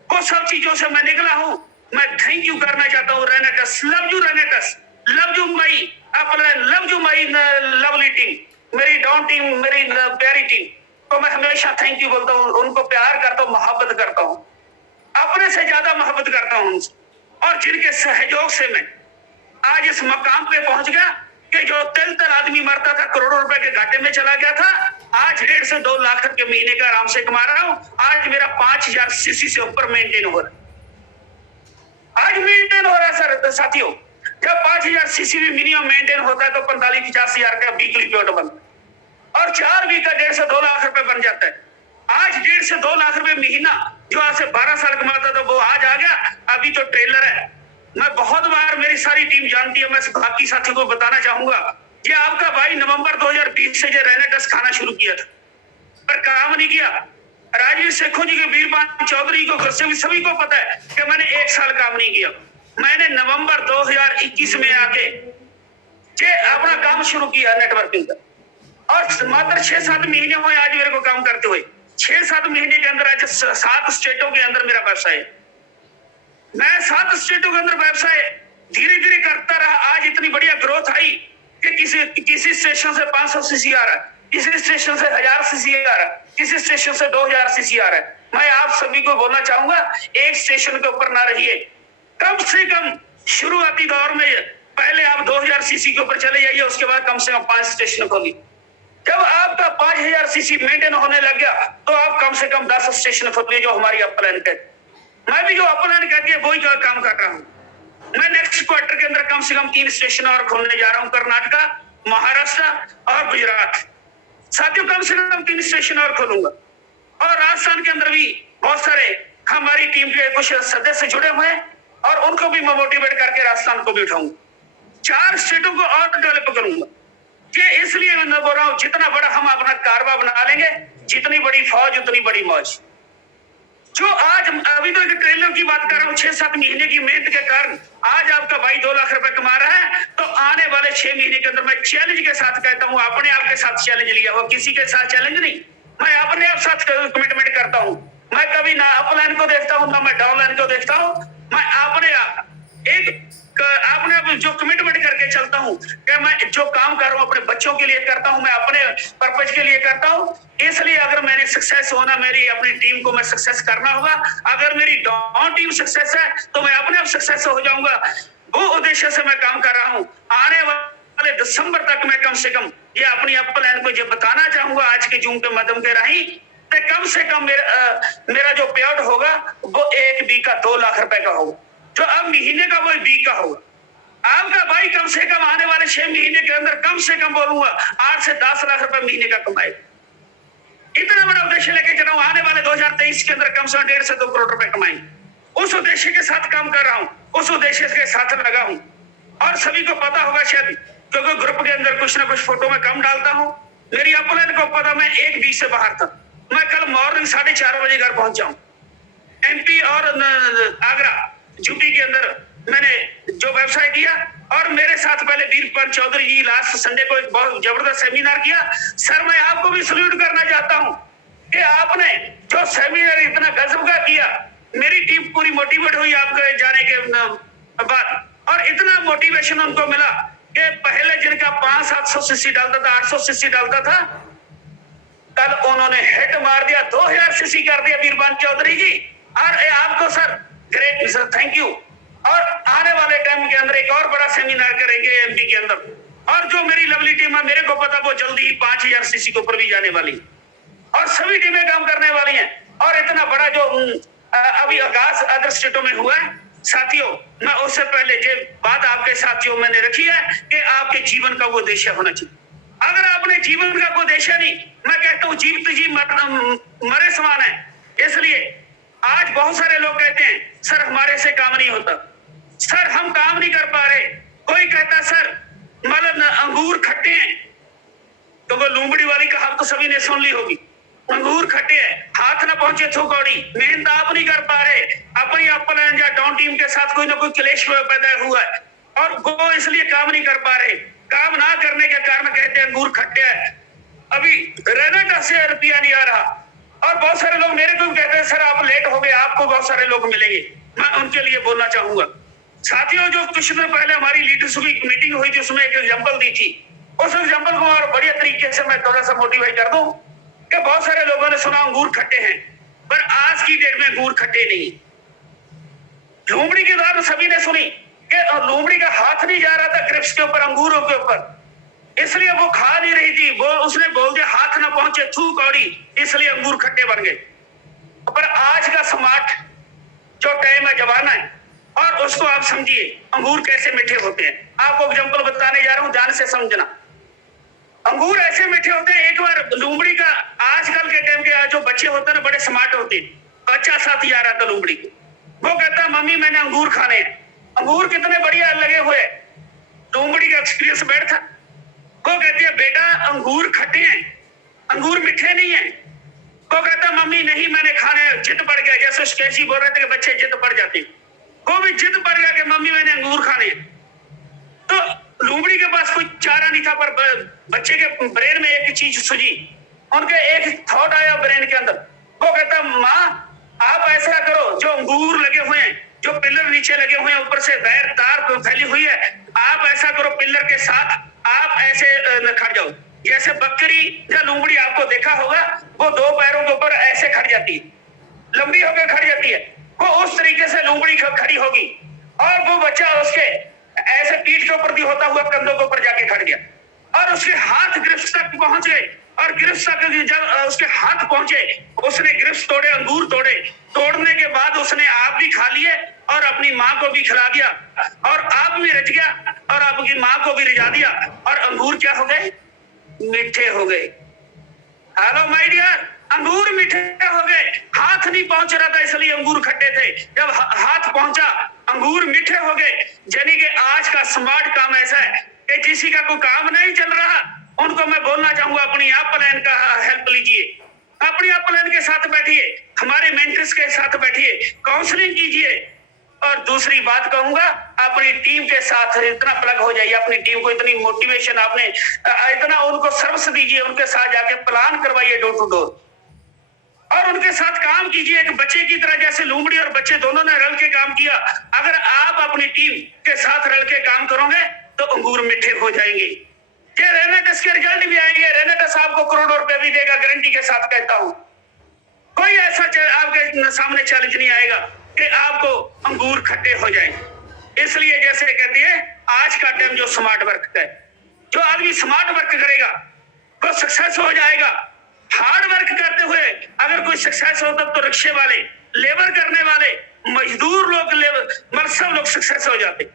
वो सब चीजों से मैं निकला हूं, मैं थैंक यू करना चाहता हूँ Renatus, love you Renatus, love you my अपना, love you my lovely team, मेरी डॉन टीम, मेरी प्यारी टीम को मैं हमेशा थैंक यू बोलता हूँ, उनको प्यार करता हूँ, मोहब्बत करता हूँ, अपने से ज्यादा मोहब्बत करता हूँ उनसे। और जिनके सहयोग से मैं आज इस मकाम पे पहुंच गया कि जो तिल तिल आदमी मरता था, करोड़ों रुपए के घाटे में चला गया था, आज 1.5 से 2 लाख के महीने का आराम से कमा रहा हूं। आज मेरा 5000 सीसी से ऊपर मेंटेन हो रहा है, आज मेंटेन हो रहा है सर साथियों। जब 5000 सीसी भी मिनिमम मेंटेन होता है तो 45-50 हजार का वीकली पेमेंट बनता है, और 4 वीक का 1.5 से 2 लाख रुपए बन जाता है। आज 1.5 से 2 लाख रुपए महीना जो आज से 12 साल कमाता था वो आज आ गया, अभी तो ट्रेलर है। मैं बहुत बार, मेरी सारी टीम जानती है, मैं बाकी साथियों को बताना चाहूंगा कि आपका भाई नवंबर 2020 से जो रेनेटस खाना शुरू किया था पर काम नहीं किया। राजवीर सेखों जी के, वीरपाल चौधरी को, सभी को पता है कि मैंने 1 साल काम नहीं किया। मैंने नवंबर 2021 में आके अपना काम शुरू किया नेटवर्किंग का, और मात्र 6-7 महीने हुए आज मेरे को काम करते हुए। 6-7 महीने के अंदर आज 7 स्टेटों के अंदर मेरा व्यवसाय है। मैं 7 स्टेटों के अंदर व्यवसाय धीरे धीरे करता रहा। आज इतनी बढ़िया ग्रोथ आई कि किसी स्टेशन से 500 सीसी आ रहा है, किसी स्टेशन से 1000 सीसी आ रहा है, किसी स्टेशन से 2000 सीसी आ रहा है। मैं आप सभी को बोलना चाहूंगा, एक स्टेशन के ऊपर ना रहिए। कम से कम शुरुआती दौर में पहले आप 2000 सीसी के ऊपर चले जाइए, उसके बाद कम से कम 5 स्टेशन खोलिए। जब आपका 5000 सीसी मेंटेन होने लग गया तो आप कम से कम 10 स्टेशन खोलिए, जो हमारी अपलाइन है। मैं भी जो अपलाइन कहती है वही काम कर रहा हूँ। मैं नेक्स्ट क्वार्टर के अंदर कम से कम 3 स्टेशन और खोलने जा रहा हूँ, कर्नाटका, महाराष्ट्र और गुजरात। साथियों, कम से कम 3 स्टेशन और खोलूंगा। और राजस्थान के अंदर भी बहुत सारे हमारी टीम के कुछ सदस्य जुड़े हुए हैं, और उनको भी मैं मोटिवेट करके राजस्थान को भी उठाऊंगा। 4 स्टेटों को और डेवलप करूंगा। ये इसलिए मैं बोल रहा हूँ, जितना बड़ा हम अपना कारवा बना लेंगे, जितनी बड़ी फौज उतनी बड़ी मौज। जो आज अभी तो एक ट्रेलर की बात कर रहा हूँ, 6-7 महीने की मेहनत के कारण आज आपका भाई 2 लाख रुपए कमा रहा है। तो आने वाले 6 महीने के अंदर मैं चैलेंज के साथ कहता हूँ, अपने आप के साथ चैलेंज लिया हुआ, किसी के साथ चैलेंज नहीं। मैं अपने आप साथ कमिटमेंट करता हूँ। मैं कभी ना अपलाइन को देखता हूँ ना मैं डाउनलाइन को देखता हूँ। मैं अपने आप जो कमिटमेंट करके चलता हूँ कि मैं जो काम कर रहा हूँ अपने बच्चों के लिए करता हूँ, मैं अपने पर्पज के लिए करता हूँ। इसलिए अगर मैंने सक्सेस होना, मेरी अपनी टीम को मैं सक्सेस करना होगा। अगर मेरी डॉन टीम सक्सेस है तो मैं अपने आप सक्सेस हो जाऊंगा। वो उद्देश्य से मैं काम कर रहा हूँ। आने वाले दिसंबर तक मैं कम से कम ये अपनी अपलाइन को जो बताना चाहूंगा आज के जूम के माध्यम के राही, कम से कम मेरा जो पे आउट होगा वो 1 वीक का 2 लाख रुपए का होगा, जो अब महीने का वो 1 वीक का होगा। आपका भाई कम से कम आने वाले 6 महीने के अंदर कम से कम बोलूंगा 8 से 10 लाख रुपए महीने का कमाएगा। इतना बड़ा उद्देश्य लेके चला हूं। आने वाले 2023 के अंदर कम से कम 1.5 से 2 करोड़ रुपए कमाएंगे। उस उद्देश्य के साथ काम कर रहा हूं, उस उद्देश्य के साथ लगा हूं। और सभी को पता होगा शायद, क्योंकि ग्रुप के अंदर कुछ ना कुछ फोटो में कम डालता हूं। मेरी अपलाइन को पता, मैं 1 वीक से बाहर था। मैं कल मॉर्निंग 4:30 बजे घर पहुंच जाऊं। MP और आगरा यूपी के अंदर मैंने जो व्यवसाय किया, और मेरे साथ पहले वीरपाल चौधरी जी लास्ट संडे को एक बहुत जबरदस्त सेमिनार किया। सर, मैं आपको भी सल्यूट करना चाहता हूं कि आपने जो सेमिनार इतना गजब का किया, मेरी टीम पूरी मोटिवेट हुई आपके जाने के बाद, और इतना मोटिवेशन उनको मिला कि पहले जिनका 500-700 सीसी डालता था, 800 सीसी डालता था, कल उन्होंने हिट मार दिया, 2000 सीसी कर दिया वीरपाल चौधरी जी। और आपको sir great sir, thank you. और आने वाले टाइम के अंदर एक और बड़ा सेमिनार करेंगे MP के अंदर, और जो मेरी लवली टीम है, मेरे को पता वो जल्दी ही 5000 सीसी के ऊपर भी जाने वाली, और सभी टीमें काम करने वाली हैं। और इतना बड़ा जो अभी आगाज अदर स्टेटों में हुआ है साथियों, मैं उससे पहले जो बात आपके साथियों मैंने रखी है कि आपके जीवन का वो उद्देश्य होना चाहिए। अगर आपने जीवन का कोई उद्देश्य नहीं, मैं कहता हूँ जीवित जी मरे समान है। इसलिए आज बहुत सारे लोग कहते हैं सर हमारे से काम नहीं होता, सर हम काम नहीं कर पा रहे। कोई कहता सर मतलब अंगूर खट्टे हैं, तो वो लूमड़ी वाली कहावत तो सभी ने सुन ली होगी। अंगूर खट्टे हैं, हाथ ना पहुंचे थोकौड़ी, मेहनत आप नहीं कर पा रहे। अपनी अपलाइन या डाउन टीम के साथ कोई ना कोई क्लेश पैदा हुआ है, और वो इसलिए काम नहीं कर पा रहे। काम ना करने के कारण कहते हैं अंगूर खट्टे है। अभी रेनेटस से रुपया नहीं आ रहा, और बहुत सारे लोग मेरे को कहते हैं सर आप लेट हो गए, आपको बहुत सारे लोग मिलेंगे। मैं उनके लिए बोलना चाहूंगा। साथियों, जो कुछ दिन पहले हमारी लीडरशिप की मीटिंग हुई थी उसमें एक एग्जाम्पल दी थी, उस एग्जाम्पल को और बढ़िया तरीके से मैं थोड़ा सा मोटिवेट कर दूं कि बहुत सारे लोगों ने सुना अंगूर खट्टे हैं, पर आज की डेट में अंगूर खट्टे नहीं। लोमड़ी की उदाहरण सभी ने सुनी कि लोमड़ी का हाथ नहीं जा रहा था ग्रेप्स के ऊपर, अंगूरों के ऊपर, इसलिए वो खा नहीं रही थी। वो उसने बोल दिया हाथ ना पहुंचे, थू कौड़ी, इसलिए अंगूर खट्टे बन गए। पर आज का स्मार्ट जो टाइम है, जमाना है, और उसको आप समझिए अंगूर कैसे मीठे होते हैं। आपको एग्जांपल बताने जा रहा हूं, ध्यान से समझना। अंगूर ऐसे मीठे होते हैं, एक बार लोमड़ी का, आजकल के टाइम के जो बच्चे होते हैं ना बड़े स्मार्ट होते हैं, बच्चा साथ जा रहा था लोमड़ी को, वो कहता मम्मी मैंने अंगूर खाने हैं। अंगूर कितने बढ़िया लगे हुए, लोमड़ी का एक्सपीरियंस बैठ था। वो कहती है बेटा अंगूर खट्टे हैं, अंगूर मीठे नहीं है। वो कहता मम्मी नहीं मैंने खाने, जिद पड़ गया, जैसे स्टेसी बोल रहे थे कि बच्चे जिद पड़ जाते, वो भी जिद पड़ गया कि मम्मी मैंने अंगूर खाने हैं। तो लोमड़ी के पास कोई चारा नहीं था, पर बच्चे के ब्रेन में एक चीज सूझी, उनके एक थॉट आया ब्रेन के अंदर। वो कहता माँ आप ऐसा करो, जो अंगूर लगे हुए हैं, जो पिलर नीचे लगे हुए हैं, ऊपर से वायर तार फैली हुई है, आप ऐसा करो पिलर के साथ आप ऐसे खड़ जाओ, जैसे बकरी या लोमड़ी आपको देखा होगा, वो दो पैरों के ऊपर ऐसे खड़ जाती है, लंबी होकर खड़ जाती है, वो उस तरीके से लोमड़ी खड़ी होगी, और वो बच्चा उसके ऐसे पीठ के ऊपर भी होता हुआ कंधों के ऊपर जाके खड़ गया, और उसके हाथ ग्रिप्स तक पहुंच गए, और ग्रिप्स तक जब उसके हाथ पहुंचे, उसने ग्रिप्स तोड़े, अंगूर तोड़े, तोड़ने के बाद उसने आप भी खा लिए और अपनी माँ को भी खिला दिया, और आप भी रच गया और आपकी माँ को भी रिझा दिया, और अंगूर क्या हो गए, मीठे हो गए। हेलो माय डियर, अंगूर मीठे हो गए, हाथ नहीं पहुंच रहा था इसलिए अंगूर खट्टे थे, जब हाथ पहुंचा अंगूर मीठे हो गए। यानी कि आज का स्मार्ट काम ऐसा है कि किसी का कोई काम नहीं चल रहा, उनको मैं बोलना चाहूंगा अपनी आप प्लान का हेल्प लीजिए, अपनी आप प्लान के साथ बैठिए, हमारे मेंटर्स के साथ बैठिए, काउंसलिंग कीजिए, और दूसरी बात कहूंगा अपनी टीम के साथ इतना प्लग हो जाइए, अपनी टीम को इतनी मोटिवेशन आपने इतना उनको सर्विस दीजिए, उनके साथ जाके प्लान करवाइए डोर टू डोर, और उनके साथ काम कीजिए एक बच्चे की तरह, जैसे लोमड़ी और बच्चे दोनों ने रल के काम किया। अगर आप अपनी टीम के साथ रल के काम करोगे तो अंगूर मीठे हो जाएंगे। ये रेनेटस के रिजल्ट भी आएंगे, रेनेटस आपको करोड़ों रुपए भी देगा, गारंटी के साथ कहता हूं। कोई ऐसा आपके सामने चैलेंज नहीं आएगा कि आपको अंगूर खट्टे हो जाए। इसलिए जैसे कहते हैं आज का टाइम जो स्मार्ट वर्क है, जो आदमी स्मार्ट वर्क करेगा वो सक्सेस हो जाएगा। हार्ड वर्क करते हुए अगर कोई सक्सेस होता तो रिक्शे वाले, लेबर करने वाले, मजदूर लोग, लेबर मतलब सब लोग सक्सेस हो जाते।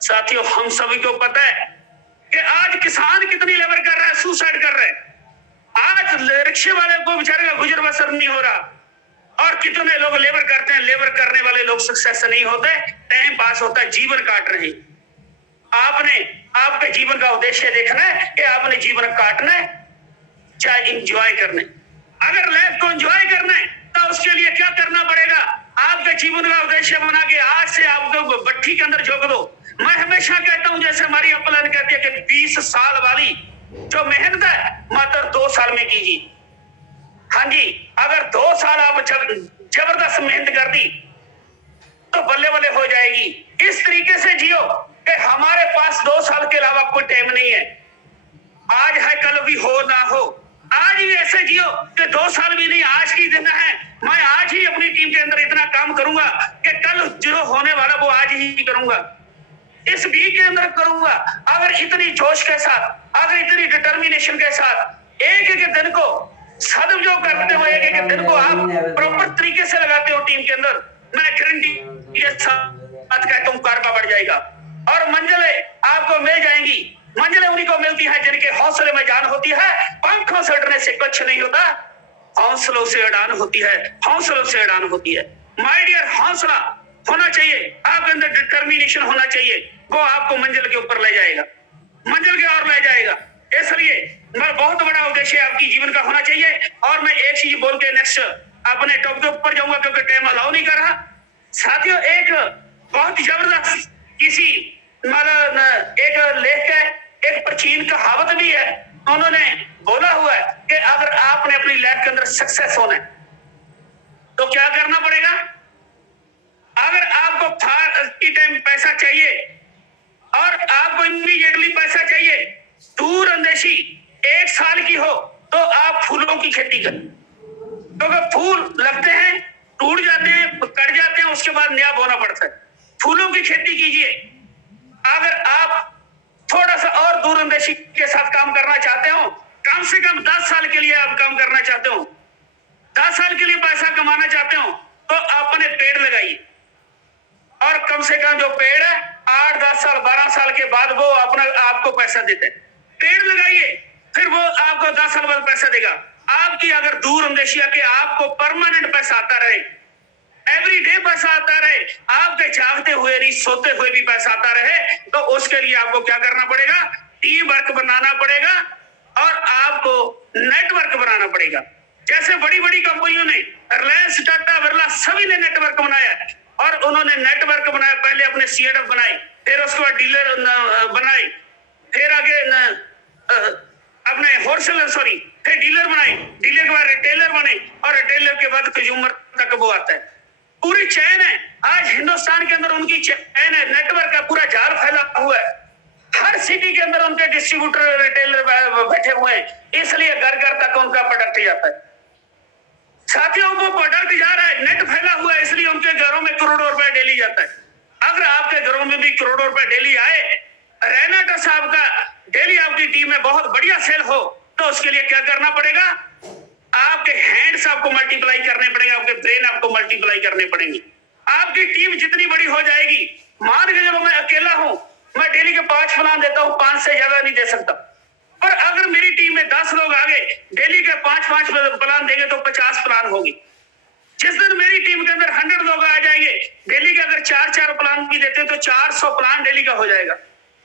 साथियों हम सभी को पता है कि आज किसान कितनी लेबर कर रहा है, सुसाइड कर रहे हैं, आज रिक्शे वाले को बेचारे का गुजर बसर नहीं हो रहा, और कितने लोग लेबर करते हैं, लेबर करने वाले लोग सक्सेस नहीं होते, टाइम पास होता है, जीवन काट रहे। आपने आपके जीवन का उद्देश्य देखना है कि आपने जीवन काटना है चाहे इंजॉय करना है। अगर लाइफ को इंजॉय करना है तो उसके लिए क्या करना पड़ेगा, आपके जीवन का उद्देश्य बना के आज से आपको भट्टी के अंदर झोंक दो। मैं हमेशा कहता हूं, जैसे हमारी अपलान कहती है कि 20 साल वाली जो मेहनत है मात्र 2 साल में कीजिए। हाँ जी, अगर 2 साल आप जबरदस्त मेहनत कर दी तो बल्ले बल्ले हो जाएगी। इस तरीके से जियो कि हमारे पास 2 साल के अलावा कोई टाइम नहीं है, आज है कल भी हो ना हो, आज भी ऐसे जियो कि 2 साल भी नहीं, आज की दिन है, मैं आज ही अपनी टीम के अंदर इतना काम करूंगा कि कल जो होने वाला वो आज ही करूंगा, इस वीक के अंदर करूंगा। अगर इतनी जोश के साथ, अगर इतनी डिटर्मिनेशन के साथ एक एक दिन को सदुपयोग करते हो, एक एक दिन को आप प्रॉपर तरीके से लगाते हो टीम के अंदर, मैं गारंटी के साथ कहता हूं कारबा बढ़ जाएगा और मंजिलें आपको मिल जाएंगी। मंजिलें उन्हीं को मिलती है जिनके हौसले में जान होती है, पंखों से उड़ने से कुछ नहीं होता, हौसलों से उड़ान होती है, हौसलों से उड़ान होती है। माय डियर, हौसला होना चाहिए आपके अंदर, डिटर्मिनेशन होना चाहिए, वो आपको मंजिल के ऊपर ले जाएगा, मंजिल के ओर ले जाएगा। इसलिए मैं बहुत बड़ा उद्देश्य आपकी जीवन का होना चाहिए। और मैं एक चीज बोल के नेक्स्ट अपने टॉपिक के ऊपर जाऊंगा क्योंकि टाइम अलाउ नहीं कर रहा। साथियों एक बहुत जबरदस्त किसी मतलब एक लेख है, एक प्राचीन कहावत भी है, उन्होंने बोला हुआ है कि अगर आपने अपनी लाइफ के अंदर सक्सेस होना है तो क्या करना पड़ेगा, की टाइम पैसा चाहिए और आपको इमीडिएटली पैसा चाहिए, दूर अंदेशी 1 साल की हो तो आप फूलों की खेती करें, क्योंकि फूल लगते हैं, टूट जाते हैं, कट जाते हैं, उसके बाद नया बोना पड़ता है। फूलों की खेती कीजिए। अगर आप थोड़ा सा और दूर अंदेशी के साथ काम करना चाहते हो, कम से कम 10 साल के लिए आप काम करना चाहते हो, 10 साल के लिए पैसा कमाना चाहते हो, तो अपने पेड़ लगाइए। और कम से कम जो पेड़ है 8, 10 साल, 12 साल के बाद वो अपना आपको पैसा देते हैं। पेड़ लगाइए, फिर वो आपको 10 साल बाद पैसा देगा। आपकी अगर दूर अंदेशिया के आपको परमानेंट पैसा आता रहे, एवरीडे पैसा आता रहे, आपके जागते हुए नहीं सोते हुए भी पैसा आता रहे, तो उसके लिए आपको क्या करना पड़ेगा? टीम वर्क बनाना पड़ेगा और आपको नेटवर्क बनाना पड़ेगा। जैसे बड़ी बड़ी कंपनियों ने, रिलायंस, टाटा, बिरला, सभी ने नेटवर्क बनाया और उन्होंने नेटवर्क बनाया। पहले अपने सीएडएफ बनाए, फिर उसके बाद डीलर बनाए, फिर आगे अपने होलसेलर फिर डीलर बनाए, डीलर के बाद रिटेलर बने और रिटेलर के बाद कंज्यूमर तक वो आता है। पूरी चैन है। आज हिंदुस्तान के अंदर उनकी चैन है, नेटवर्क का पूरा जाल फैला हुआ है। हर सिटी के अंदर उनके डिस्ट्रीब्यूटर, रिटेलर बैठे हुए हैं, इसलिए घर घर तक उनका प्रोडक्ट जाता है। साथियों, वो प्रोडक्ट जा रहा है, नेट फैला हुआ है, इसलिए उनके घरों में करोड़ों रुपए डेली जाता है। अगर आपके घरों में भी करोड़ों रुपए डेली आए, रैना साहब का डेली आपकी टीम में बहुत बढ़िया सेल हो, तो उसके लिए क्या करना पड़ेगा? आपके हैंड्स आपको मल्टीप्लाई करने पड़ेंगे, आपके ब्रेन आपको मल्टीप्लाई करने पड़ेंगे। आपकी टीम जितनी बड़ी हो जाएगी, मान के चलो मैं अकेला हूं, मैं डेली के 5 प्लान देता हूं, 5 से ज्यादा नहीं दे सकता। पर अगर मेरी टीम में 10 लोग आ गए, डेली के 5-5 प्लान देंगे तो 50 प्लान होगी। जिस दिन मेरी टीम के अंदर 100 लोग आ जाएंगे, डेली के अगर 4-4 प्लान भी देते हैं तो 400 प्लान डेली का हो जाएगा।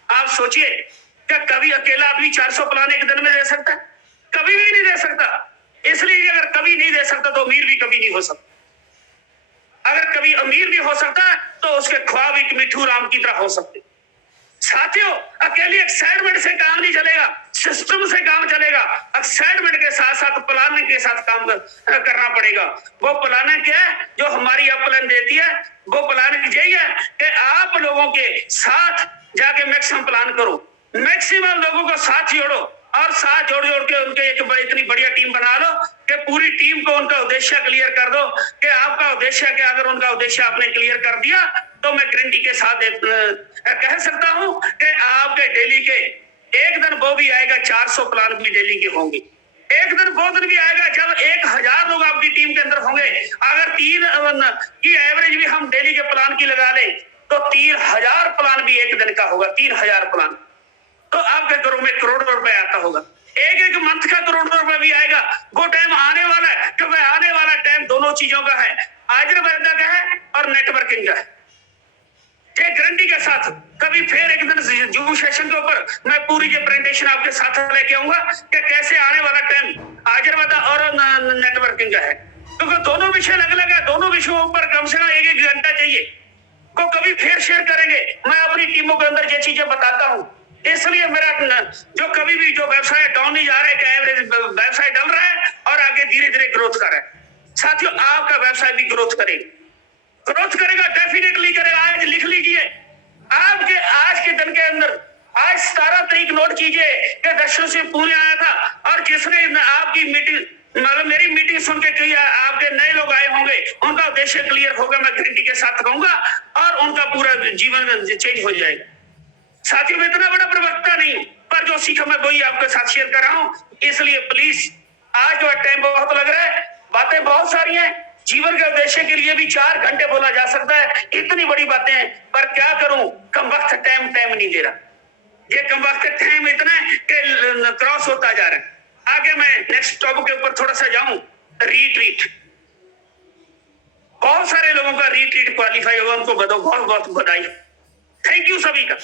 आप सोचिए, क्या कभी अकेला आदमी 400 प्लान एक दिन में दे सकता है? कभी भी नहीं दे सकता। इसलिए अगर कभी नहीं दे सकता तो अमीर भी कभी नहीं हो सकता। अगर कभी अमीर भी हो सकता तो उसके ख्वाब एक मिठू राम की तरह हो सकते। साथियों, अकेले एक्साइटमेंट से काम नहीं चलेगा, सिस्टम से काम चलेगा। एक्साइटमेंट के साथ साथ प्लानिंग के साथ काम करना पड़ेगा। वो प्लानिंग क्या है जो हमारी अपलाइन देती है? वो प्लानिंग यही है कि आप लोगों के साथ जाके मैक्सिमम प्लान करो, मैक्सिमम लोगों को साथ जोड़ो और साथ जोड़ जोड़ के उनके एक इतनी बढ़िया टीम बना लो कि पूरी टीम को उनका उद्देश्य क्लियर कर दो कि आपका उद्देश्य क्या। अगर उनका उद्देश्य आपने क्लियर कर दिया तो मैं गारंटी के साथ कह सकता हूं कि आपके डेली के एक दिन वो भी आएगा, 400 प्लान भी डेली के होंगे। एक दिन वो दिन भी आएगा जब 1000 लोग आपकी टीम के अंदर होंगे। अगर 3 की एवरेज भी हम डेली के प्लान की लगा लें तो 3000 प्लान भी एक दिन का होगा। 3000 प्लान तो आपके घरों में करोड़ों रुपए आता होगा। एक मंथ का करोड़ों रुपए भी आएगा। वो टाइम आने वाला है, क्योंकि आने वाला टाइम दोनों चीजों का है, आयुर्वेदा का है और नेटवर्किंग का है। ये गारंटी के साथ कभी फिर एक दिन जूम सेशन के ऊपर मैं पूरी जो प्रेजेंटेशन आपके साथ लेके आऊंगा कि कैसे आने वाला टाइम आयुर्वेदा और नेटवर्किंग का है, क्योंकि दोनों विषय अलग अलग है। दोनों विषयों पर कम से कम 1-1 घंटा चाहिए। को कभी फिर शेयर करेंगे। मैं अपनी टीमों के अंदर ये चीजें बताता हूँ, इसलिए मेरा जो कभी भी जो व्यवसाय डाउन नहीं जा रहा है, एवरेज व्यवसाय डल रहा है और आगे धीरे धीरे ग्रोथ कर रहा है। साथियों, आपका व्यवसाय भी ग्रोथ करेगा, डेफिनेटली करेगा। आज लिख लीजिए, आपके आज के दिन के अंदर, आज 17 तारीख नोट कीजिए कि दर्शन से पुणे आया था और जिसने आपकी मीटिंग, मतलब मेरी मीटिंग सुन के कई आपके नए लोग आए होंगे, उनका उद्देश्य क्लियर होगा, मैं गारंटी के साथ कहूंगा, और उनका पूरा जीवन चेंज हो जाएगा। साथियों, मैं इतना बड़ा प्रवक्ता नहीं, पर जो सीखा मैं वही आपके साथ शेयर कर रहा हूं। इसलिए प्लीज, आज जो टाइम बहुत लग रहा है, बातें बहुत सारी हैं, जीवन के उद्देश्य के लिए भी 4 घंटे बोला जा सकता है, इतनी बड़ी बातें हैं, पर क्या करूं, कम वक्त टाइम नहीं दे रहा। ये कम वक्त टाइम इतना है कि क्रॉस होता जा रहा है। आगे मैं नेक्स्ट टॉपिक के ऊपर थोड़ा सा जाऊं। रीट्रीट, बहुत सारे लोगों का रीट्रीट क्वालिफाई होगा, उनको बहुत बहुत बधाई। थैंक यू सभी का।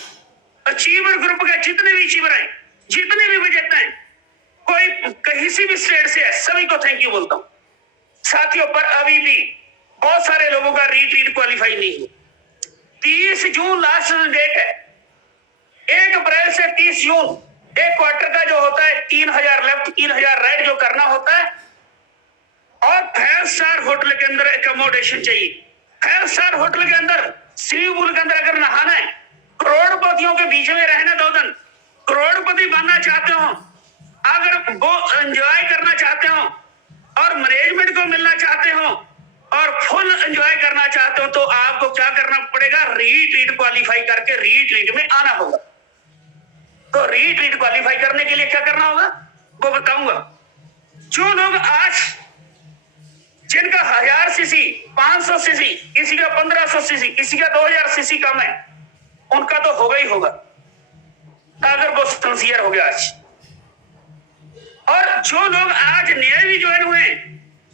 अचीवर ग्रुप के जितने भी अचीवर हैं, जितने भी विजेता हैं, कोई कहीं से भी स्टेट से है, सभी को थैंक यू बोलता हूं। साथियों, पर अभी भी बहुत सारे लोगों का रीट्रीट क्वालिफाई नहीं हुआ। 30 जून लास्ट डेट है। 1 अप्रैल से 30 जून एक क्वार्टर का जो होता है, 3000 लेफ्ट 3000 राइट जो करना होता है, और 5 स्टार होटल के अंदर एकोमोडेशन चाहिए। 5 स्टार होटल के अंदर स्विमिंग पूल के अंदर अगर नहाना है, करोड़पतियों के बीच में रहना 2 दिन, करोड़पति बनना चाहते हो, अगर वो एंजॉय करना चाहते हो और मैनेजमेंट को मिलना चाहते हो और फुल एंजॉय करना चाहते हो, तो आपको क्या करना पड़ेगा? रीट्रीट क्वालिफाई करके रीट्रीट में आना होगा। तो रीट्रीट क्वालिफाई करने के लिए क्या करना होगा वो बताऊंगा। जो लोग आज जिनका 1000 सीसी, 500 सीसी, किसी का 1500 सीसी, किसी का 2000 सीसी कम है, उनका तो होगा ही होगा अगर वो सिंसियर हो गया आज। और जो लोग आज नए भी ज्वाइन हुए,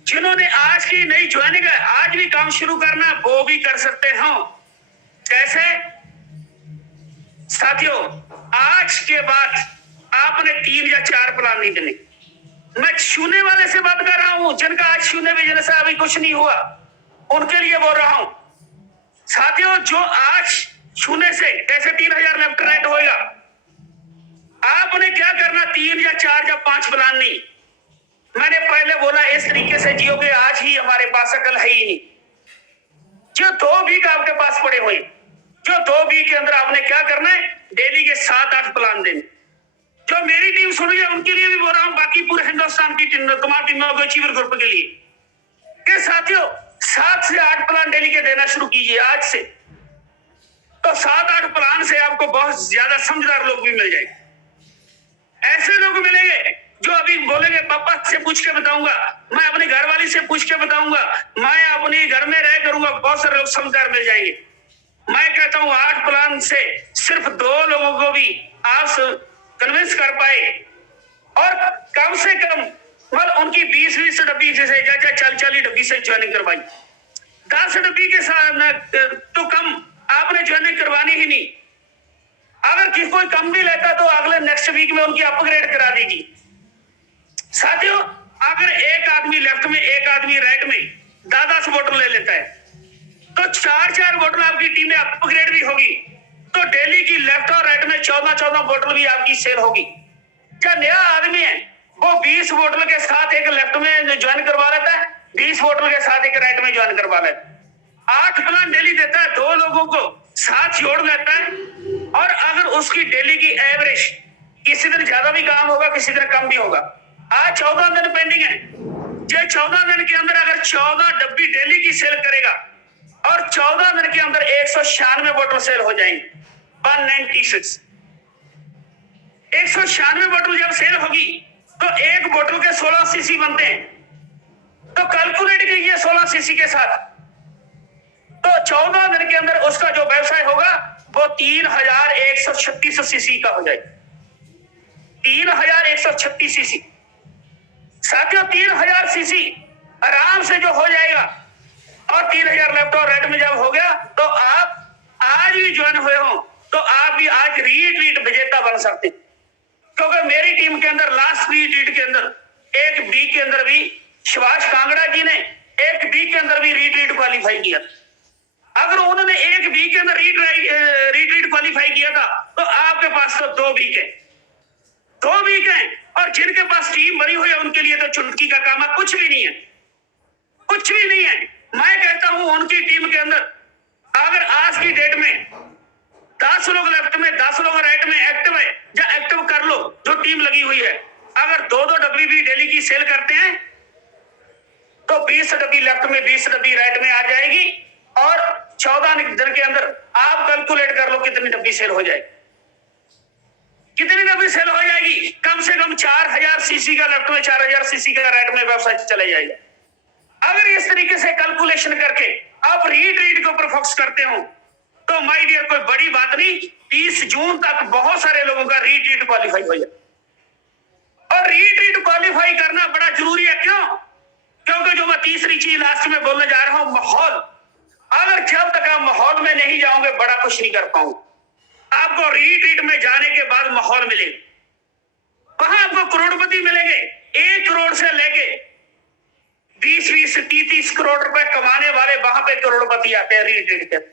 जिन्होंने आज की नई ज्वाइनिंग है, आज भी काम शुरू करना, वो भी कर सकते हो। कैसे? साथियों, आज के बाद आपने 3 या 4 प्लान नहीं देने। मैं छूने वाले से बात कर रहा हूं, जिनका आज छूने बिजनेस से अभी कुछ नहीं हुआ, उनके लिए बोल रहा हूं। साथियों, जो आज छूने से कैसे 3000 लेफ्ट राइट होएगा, आपने क्या करना? 3 या 4 या 5 प्लान नहीं। मैंने पहले बोला इस तरीके से जियोगे, आज ही हमारे पास अकल है ही नहीं। जो 2 वीक आपके पास पड़े हुए, जो 2 वीक के अंदर आपने क्या करना है? डेली के 7-8 प्लान देने। जो मेरी टीम सुन रही है उनके लिए भी बोल रहा हूं, बाकी पूरे हिंदुस्तान की टीम, तमाम टीमों को, अचीवर ग्रुप के लिए कि साथियों 7 से 8 प्लान डेली के देना शुरू कीजिए आज से। तो 7-8 प्लान से आपको बहुत ज्यादा समझदार लोग भी मिल जाएंगे। ऐसे लोग मिलेंगे जो अभी बोलेंगे पापा से पूछ के बताऊंगा, मैं अपनी घरवाली से पूछ के बताऊंगा, मैं अपने घर में रह करूंगा। बहुत सारे लोग समझदार मिल जाएंगे। मैं कहता हूं 8 प्लान से सिर्फ 2 लोगों को भी आप कन्विंस कर पाए और कम से कम मतलब उनकी 20-20 डब्बी जैसे चल डब्बी से ज्वाइनिंग करवाई। 10 डब्बी के साथ तो कम आपने ज्वाइनिंग करवानी ही नहीं। अगर किसी कोई कम भी लेता तो अगले नेक्स्ट वीक में उनकी अपग्रेड करा दीजिए। साथियों, अगर एक आदमी लेफ्ट में, एक आदमी राइट में 10-10 बोतल ले लेता है, तो 4-4 बोतल आपकी टीम में अपग्रेड भी होगी। तो डेली की लेफ्ट और राइट में 14-14 बोतल भी आपकी सेल होगी। क्या नया आदमी है वो 20 बोतल के साथ एक लेफ्ट में ज्वाइन करवा लेता है, 20 बोतल के साथ एक राइट में ज्वाइन करवा लेता है। 8 प्लान डेली देता है, 2 लोगों को साथ जोड़ लेता है। और अगर उसकी डेली की एवरेज, किसी दिन ज्यादा भी काम होगा, किसी दिन कम भी होगा। आज 14 दिन पेंडिंग है। जो 14 दिन के अंदर अगर 14 डब्बी डेली की सेल करेगा और 14 दिन के अंदर 196 बोतल सेल हो जाएंगे। 196 196 बोतल जब सेल होगी तो एक बोतल के 16 सीसी बनते हैं। तो कैलकुलेट कीजिए 16 सीसी के साथ, तो 14 दिन के अंदर उसका जो व्यवसाय होगा वो 3136 सीसी का हो जाएगा। 3136 सीसी। साथियों, 3000 सीसी आराम से जो हो जाएगा और 3000 लेफ्ट और राइट में जब हो गया तो आप आज भी ज्वाइन हुए हो तो आप भी आज रीट्रीट विजेता बन सकते हैं। क्योंकि मेरी टीम के अंदर लास्ट रीट्रीट के अंदर एक वीक के अंदर भी सुभाष कांगड़ा जी ने एक वीक के अंदर भी रीट्रीट क्वालिफाई किया। अगर उन्होंने एक वीक के अंदर रीट्रीट क्वालिफाई किया था तो आपके पास तो 2 वीक है। 2 वीक है और जिनके पास टीम बनी हुई है उनके लिए तो चुटकी का काम है, कुछ भी नहीं है, कुछ भी नहीं है। मैं कहता हूं उनकी टीम के अंदर अगर आज की डेट में 10 लोग लेफ्ट में, 10 लोग राइट में एक्टिव है, या एक्टिव कर लो जो टीम लगी हुई है। अगर 2-2 डब्बी भी डेली की सेल करते हैं तो 20 डब्बी लेफ्ट में, 20 डब्बी राइट में आ जाएगी और 14 दिन के अंदर आप कैलकुलेट कर लो कितनी डब्बी सेल हो जाएगी। कितनी डब्बी सेल हो जाएगी? कम से कम 4000 सीसी का लेफ्ट में, 4000 सीसी का राइट में व्यवसाय चले जाएगा। अगर इस तरीके से कैलकुलेशन करके आप रीट्रीट के ऊपर फोकस करते हो तो माय डियर कोई बड़ी बात नहीं, 30 जून तक बहुत सारे लोगों का रीट्रीट क्वालिफाई हो जाए। और रीट्रीट क्वालिफाई करना बड़ा जरूरी है। क्यों? क्योंकि जो मैं तीसरी चीज लास्ट में बोलने जा रहा हूं, माहौल। अगर जब तक आप माहौल में नहीं जाओगे बड़ा कुछ नहीं कर पाऊंगा। आपको रीट्रीट में जाने के बाद माहौल मिलेगा, वहां आपको करोड़पति मिलेंगे। 1 करोड़ से लेके 20-20, 30-30 करोड़ रुपए कमाने वाले वहां पे करोड़पति आते हैं रीट्रीट के।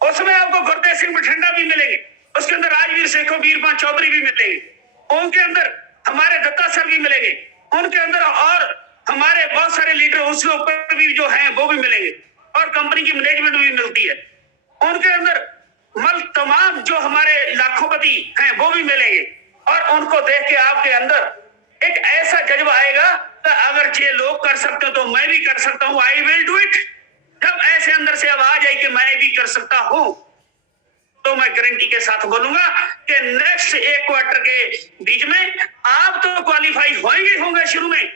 उसमें आपको गुरतेज सिंह बठिंडा भी मिलेंगे, उसके अंदर राजवीर शेखो, वीरपाल चौधरी भी मिलेंगे, उनके अंदर हमारे दत्ता सर भी मिलेंगे, उनके अंदर और हमारे बहुत सारे लीडर उसके ऊपर भी जो हैं वो भी मिलेंगे। और कंपनी की मैनेजमेंट भी मिलती है। उनके अंदर तमाम जो हमारे लाखोपति हैं वो भी मिलेंगे, और उनको देख के आपके अंदर एक ऐसा जज्बा आएगा कि अगर ये लोग कर सकते हो तो मैं भी कर सकता हूं, आई विल डू इट। जब ऐसे अंदर से आवाज आई कि मैं भी कर सकता हूं, तो मैं गारंटी के साथ बोलूंगा कि नेक्स्ट 1 क्वार्टर के बीच में आप तो क्वालिफाई होंगे शुरू में,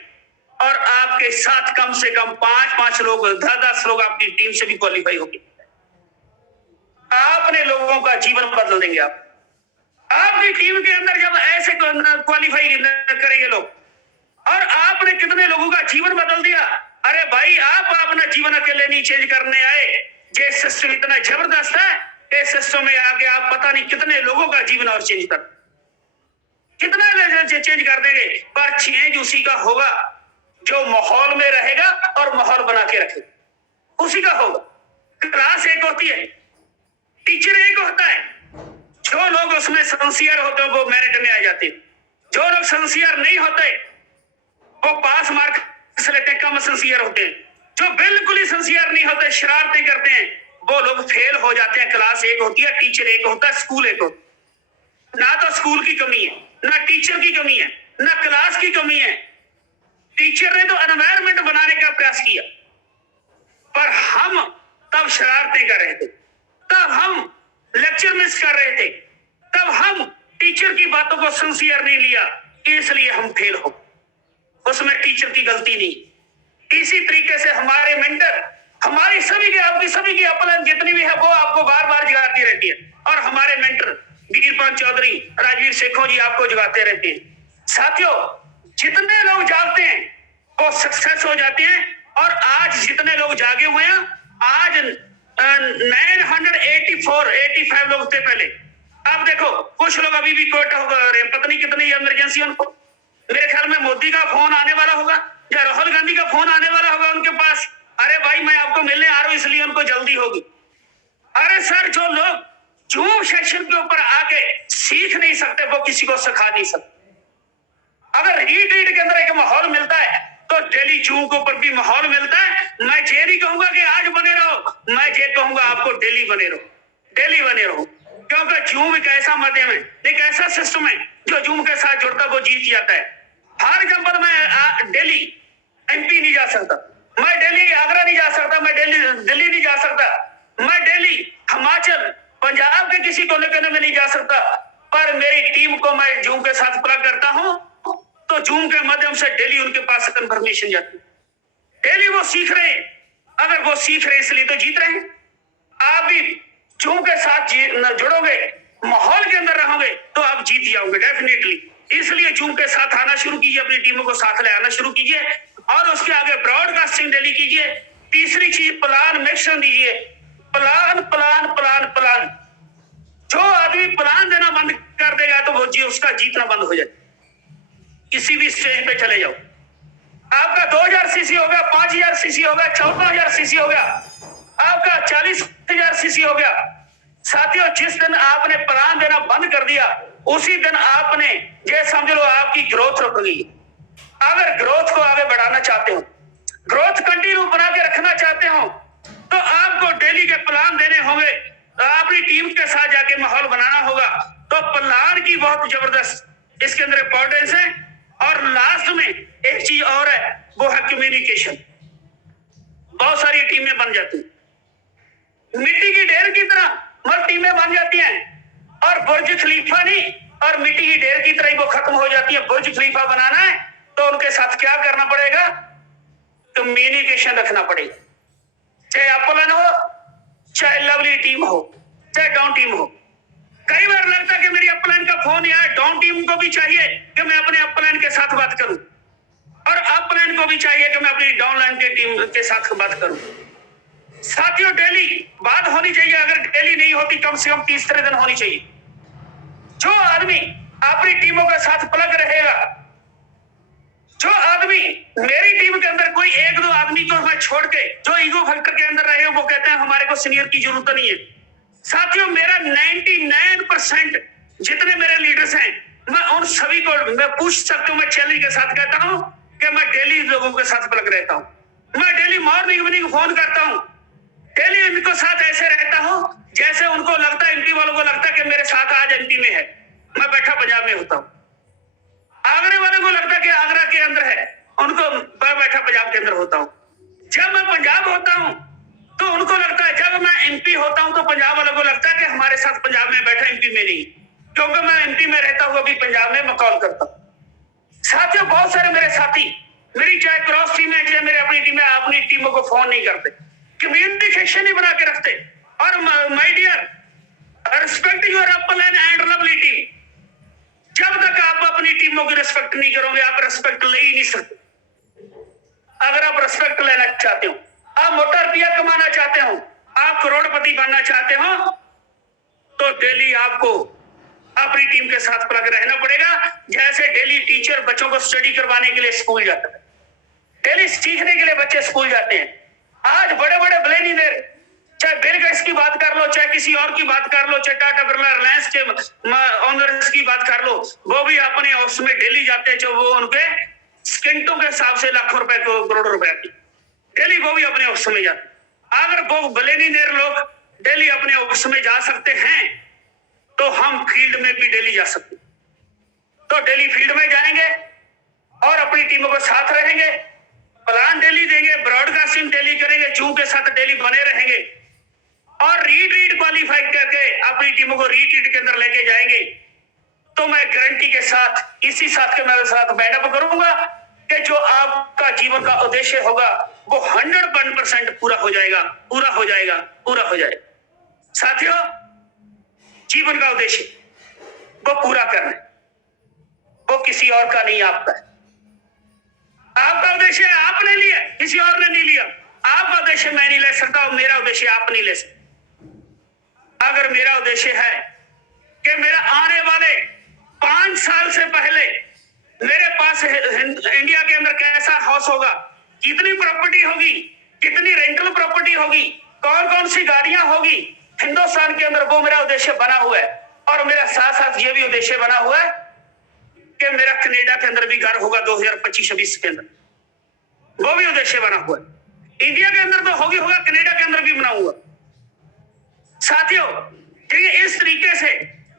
और आपके साथ कम से कम 5-5 लोग, 10-10 लोग आपकी टीम से भी क्वालिफाई होंगे। आपने लोगों का जीवन बदल देंगे। आप आपकी टीम के अंदर जब ऐसे क्वालिफाई करेंगे लोग, और आपने कितने लोगों का जीवन बदल दिया। अरे भाई, आप अपना जीवन अकेले नहीं चेंज करने आए, ये सिस्टम इतना जबरदस्त है, इस सिस्टम में आके आप पता नहीं कितने लोगों का जीवन और चेंज चेंज कर देंगे। पर चेंज उसी का होगा जो माहौल में रहेगा और माहौल बना के रखेगा, उसी का होगा। क्लास एक होती है, टीचर एक होता है। जो लोग उसमें सिंसियर होते हैं वो मेरिट में आ जाते हैं, जो लोग सिंसियर नहीं होते वो पास मार्क लेते, कम सिंसियर होते हैं। जो बिल्कुल ही सिंसियर नहीं होते, शरारतें करते हैं, वो लोग फेल हो जाते हैं। क्लास एक होती है, टीचर एक होता है, स्कूल एक होता है। ना तो स्कूल की कमी है, ना टीचर की कमी है, ना क्लास की कमी है। टीचर ने तो एनवायरनमेंट बनाने का प्रयास किया, पर हम तब शरारतें कर रहे थे, तब हम लेक्चर मिस कर रहे थे, तब हम टीचर की बातों को सिंसियर नहीं लिया, इसलिए हम फेल हो। उसमें टीचर की गलती नहीं। इसी तरीके से हमारे मेंटर, हमारी सभी की, आपकी सभी की अपलाइन जितनी भी है वो आपको बार बार जगाती रहती है, और हमारे मेंटर वीरपाल चौधरी, राजवीर शेखों जी आपको जगाते रहते हैं। साथियों, जितने लोग जागते हैं वो सक्सेस हो जाते हैं, और आज जितने लोग जागे हुए हैं, आज 985 लोग थे पहले। अब देखो, कुछ लोग अभी भी कोटा हो रहे, पता नहीं कितनी इमरजेंसी उनको। मेरे ख्याल में मोदी का फोन आने वाला होगा या राहुल गांधी का फोन आने वाला होगा उनके पास। अरे भाई, मैं आपको मिलने आ रहा हूं, इसलिए उनको जल्दी होगी। अरे सर, जो लोग जूम सेशन के ऊपर आके सीख नहीं सकते वो किसी को सिखा नहीं सकते। अगर रीड के अंदर एक माहौल मिलता है तो डेली जूम के ऊपर भी माहौल मिलता है। मैं ये नहीं कहूंगा कि आज बने रहो, मैं ये कहूंगा आपको डेली बने रहो, डेली बने रहो। क्योंकि जूम एक ऐसा माध्यम है, एक ऐसा सिस्टम है जो जूम के साथ जुड़ता वो जीत जाता है। हर एग्जाम्पल, मैं डेली एमपी नहीं जा सकता, मैं डेली आगरा नहीं जा सकता, मैं डेली दिल्ली नहीं जा सकता, मैं डेली हिमाचल पंजाब के किसी कोने कोने में नहीं जा सकता, पर मेरी टीम को मैं जूम के साथ प्लग करता हूं तो जूम के माध्यम से डेली उनके पास कंफर्मेशन जाती है। डेली वो सीख रहे हैं, अगर वो सीख रहे इसलिए तो जीत रहे हैं। आप भी जूम के साथ जुड़ोगे, माहौल के अंदर रहोगे तो आप जीत जाओगे डेफिनेटली। इसलिए जूम के साथ आना शुरू कीजिए, अपनी टीमों को साथ ले आना शुरू कीजिए, और उसके आगे ब्रॉडकास्टिंग डेली कीजिए। तीसरी चीज, प्लान मिक्सन दीजिए। Plan plan plan plan. जो आदमी प्लान देना बंद कर देगा तो वो उसका जीतना बंद हो जाए। किसी भी स्टेज पे चले जाओ, आपका 2000 सीसी हो गया, 5000 सीसी हो गया, 14000 सीसी हो गया, आपका 40000 सीसी हो गया। साथियों, जिस दिन आपने प्लान देना बंद कर दिया, उसी दिन आपने ये समझ लो आपकी ग्रोथ रुक गई। अगर ग्रोथ को आगे बढ़ाना चाहते हो, ग्रोथ कंटिन्यू बना के रखना चाहते हो, तो आपको डेली के प्लान देने होंगे, तो अपनी टीम के साथ जाके माहौल बनाना होगा। तो प्लान की बहुत जबरदस्त इसके अंदर इंपॉर्टेंस है। और लास्ट में एक चीज और है, वो है कम्युनिकेशन। बहुत सारी टीमें बन जाती, मिट्टी की ढेर की तरह मगर टीमें बन जाती हैं, और बुर्ज खलीफा नहीं, और मिट्टी की ढेर की तरह ही वो खत्म हो जाती है। बुर्ज खलीफा बनाना है तो उनके साथ क्या करना पड़ेगा? कम्युनिकेशन रखना पड़ेगा। चाहे अपलाइन हो, चाहे लवली टीम हो, चाहे डाउन टीम हो। कई बार लगता है कि मेरी अपलाइन का फोन आया, डाउन टीम को भी चाहिए कि मैं अपने अपलाइन के साथ बात करूं, और अपलाइन को भी चाहिए कि मैं अपनी डाउनलाइन की टीम के साथ बात करूं। साथियों, डेली बात होनी चाहिए। अगर डेली नहीं होती, कम से कम तीसरे दिन होनी चाहिए। जो आदमी अपनी टीमों के साथ प्लग रहेगा, जो आदमी मेरी टीम के अंदर कोई 1-2 आदमी को मैं छोड़ के जो ईगो फैक्टर के अंदर रहे, वो कहते हैं हमारे को सीनियर की जरूरत नहीं है। साथियों, मेरा 99% जितने मेरे लीडर्स हैं, मैं उन सभी को मैं पूछ सकता हूं, मैं चैलेंज के साथ कहता हूं कि मैं डेली लोगों के साथ प्लग रहता हूं। मैं डेली मॉर्निंग इवनिंग फोन करता हूं, डेली इनको साथ ऐसे रहता हूं जैसे उनको लगता है, एमपी वालों को लगता है कि मेरे साथ आज एमपी में है, मैं बैठा पंजाब में होता हूं। आगरा वाले को लगता है कि आगरा के अंदर है, उनको मैं बैठा पंजाब के अंदर होता हूं। जब मैं पंजाब होता हूं तो उनको लगता है, जब मैं एमपी होता हूं तो पंजाब वालों को लगता है कि हमारे साथ पंजाब में बैठा, एमपी में नहीं, क्योंकि मैं एमपी में रहता हूं, अभी पंजाब में मैं कॉल करता हूं। साथियों, बहुत सारे मेरे साथी मेरी चाहे क्रॉस टीम है चाहे मेरे अपनी टीम है, अपनी टीमों को फोन नहीं करते, कम्युनिकेशन नहीं बना के रखते। और माय डियर, रिस्पेक्ट योर अपल एंड लवली टीम, जब तक आप अपनी टीमों की रिस्पेक्ट नहीं करोगे, आप रिस्पेक्ट ले ही नहीं सकते। अगर आप रिस्पेक्ट लेना चाहते हो, आप मोटा रुपया कमाना चाहते हो, आप करोड़पति बनना चाहते हो, तो डेली आपको अपनी टीम के साथ प्लग रहना पड़ेगा। जैसे डेली टीचर बच्चों को स्टडी करवाने के लिए स्कूल जाता है, डेली सीखने के लिए बच्चे स्कूल जाते हैं। आज बड़े बड़े बिलियनियर, चाहे बिल गेट्स की बात कर लो, चाहे किसी और की बात कर लो, चाहे टाटा बिरला रिलायंस के ओनर्स की बात कर लो, वो भी अपने ऑफिस में डेली जाते हैं, जो वो उनके स्किंटों के हिसाब से लाखों रुपए को करोड़ों रुपए की डेली वो भी अपने ऑफिस में जाते। अगर वो बिलियनियर लोग डेली अपने ऑफिस में जा सकते हैं तो हम फील्ड में भी डेली जा सकते। तो डेली फील्ड में जाएंगे और अपनी टीमों के साथ रहेंगे, प्लान डेली देंगे, ब्रॉडकास्टिंग डेली करेंगे, जू के साथ डेली बने रहेंगे और रीट्रीट क्वालिफाई करके अपनी टीमों को रीट्रीट के अंदर लेके जाएंगे। तो मैं गारंटी के साथ, इसी साथ के मेरे साथ बैकअप करूंगा कि जो आपका जीवन का उद्देश्य होगा वो 100% पूरा हो जाएगा, पूरा हो जाएगा, पूरा हो जाएगा। साथियों, जीवन का उद्देश्य वो पूरा करना है, वो किसी और का नहीं, आपका है। आपका उद्देश्य आपने लिया, किसी और ने नहीं लिया। आपका उद्देश्य मैं नहीं ले सकता और मेरा उद्देश्य आप नहीं ले सकते। अगर मेरा उद्देश्य है कि मेरा आने वाले 5 साल से पहले मेरे पास इंडिया के अंदर कैसा हाउस होगा, कितनी प्रॉपर्टी होगी, कितनी रेंटल प्रॉपर्टी होगी, कौन कौन सी गाड़ियां होगी हिंदुस्तान के अंदर, वो मेरा उद्देश्य बना हुआ है। और मेरा साथ साथ ये भी उद्देश्य बना हुआ है कि मेरा कनाडा के अंदर भी घर होगा 2025-26 के अंदर, वो भी उद्देश्य बना हुआ है। इंडिया के अंदर तो होगी, होगा, कनाडा के अंदर भी बना हुआ। साथियों, ठीक है, इस तरीके से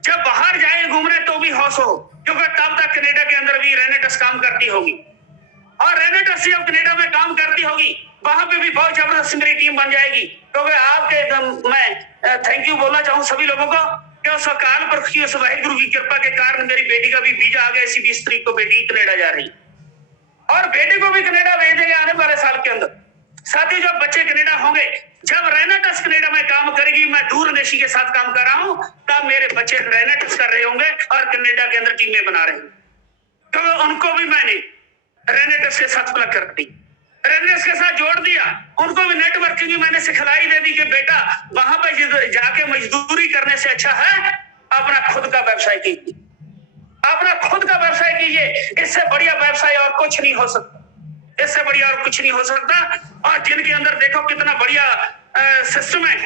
जब बाहर जाए घूमने तो भी हाउस हो, क्योंकि तब तक कनाडा के अंदर भी रेनेटस काम करती होगी और रेनेटस जब कनाडा में काम करती होगी वहां पे भी बहुत जबरदस्त मेरी टीम बन जाएगी। क्योंकि आपके मैं थैंक यू बोलना चाहूँ सभी लोगों को कि उस अकाल पुरख की, उस वाहिगुरु की कृपा के कारण मेरी बेटी का भी वीजा आ गया। इसी 20 तारीख को बेटी कनाडा जा रही और बेटे को भी कनाडा भेजेंगे आने वाले साल के अंदर। साथ ही जब बच्चे कनाडा होंगे, जब रेनेटस कनाडा में काम करेगी, मैं दूरंदेशी के साथ काम कर रहा हूं, तब मेरे बच्चे रेनेटस कर रहे होंगे और कनाडा के अंदर टीमें बना रहे होंगे। क्योंकि उनको भी मैंने रेनेटस के साथ प्लग कर दी, रेनेटस के साथ जोड़ दिया। उनको भी नेटवर्किंग भी मैंने सिखलाई दे दी कि बेटा वहां पर जाके मजदूरी करने से अच्छा है अपना खुद का व्यवसाय कीजिए, अपना खुद का व्यवसाय कीजिए। इससे बढ़िया व्यवसाय और कुछ नहीं हो सकता, इससे बढ़िया और कुछ नहीं हो सकता। और जिनके अंदर देखो कितना बढ़िया सिस्टम है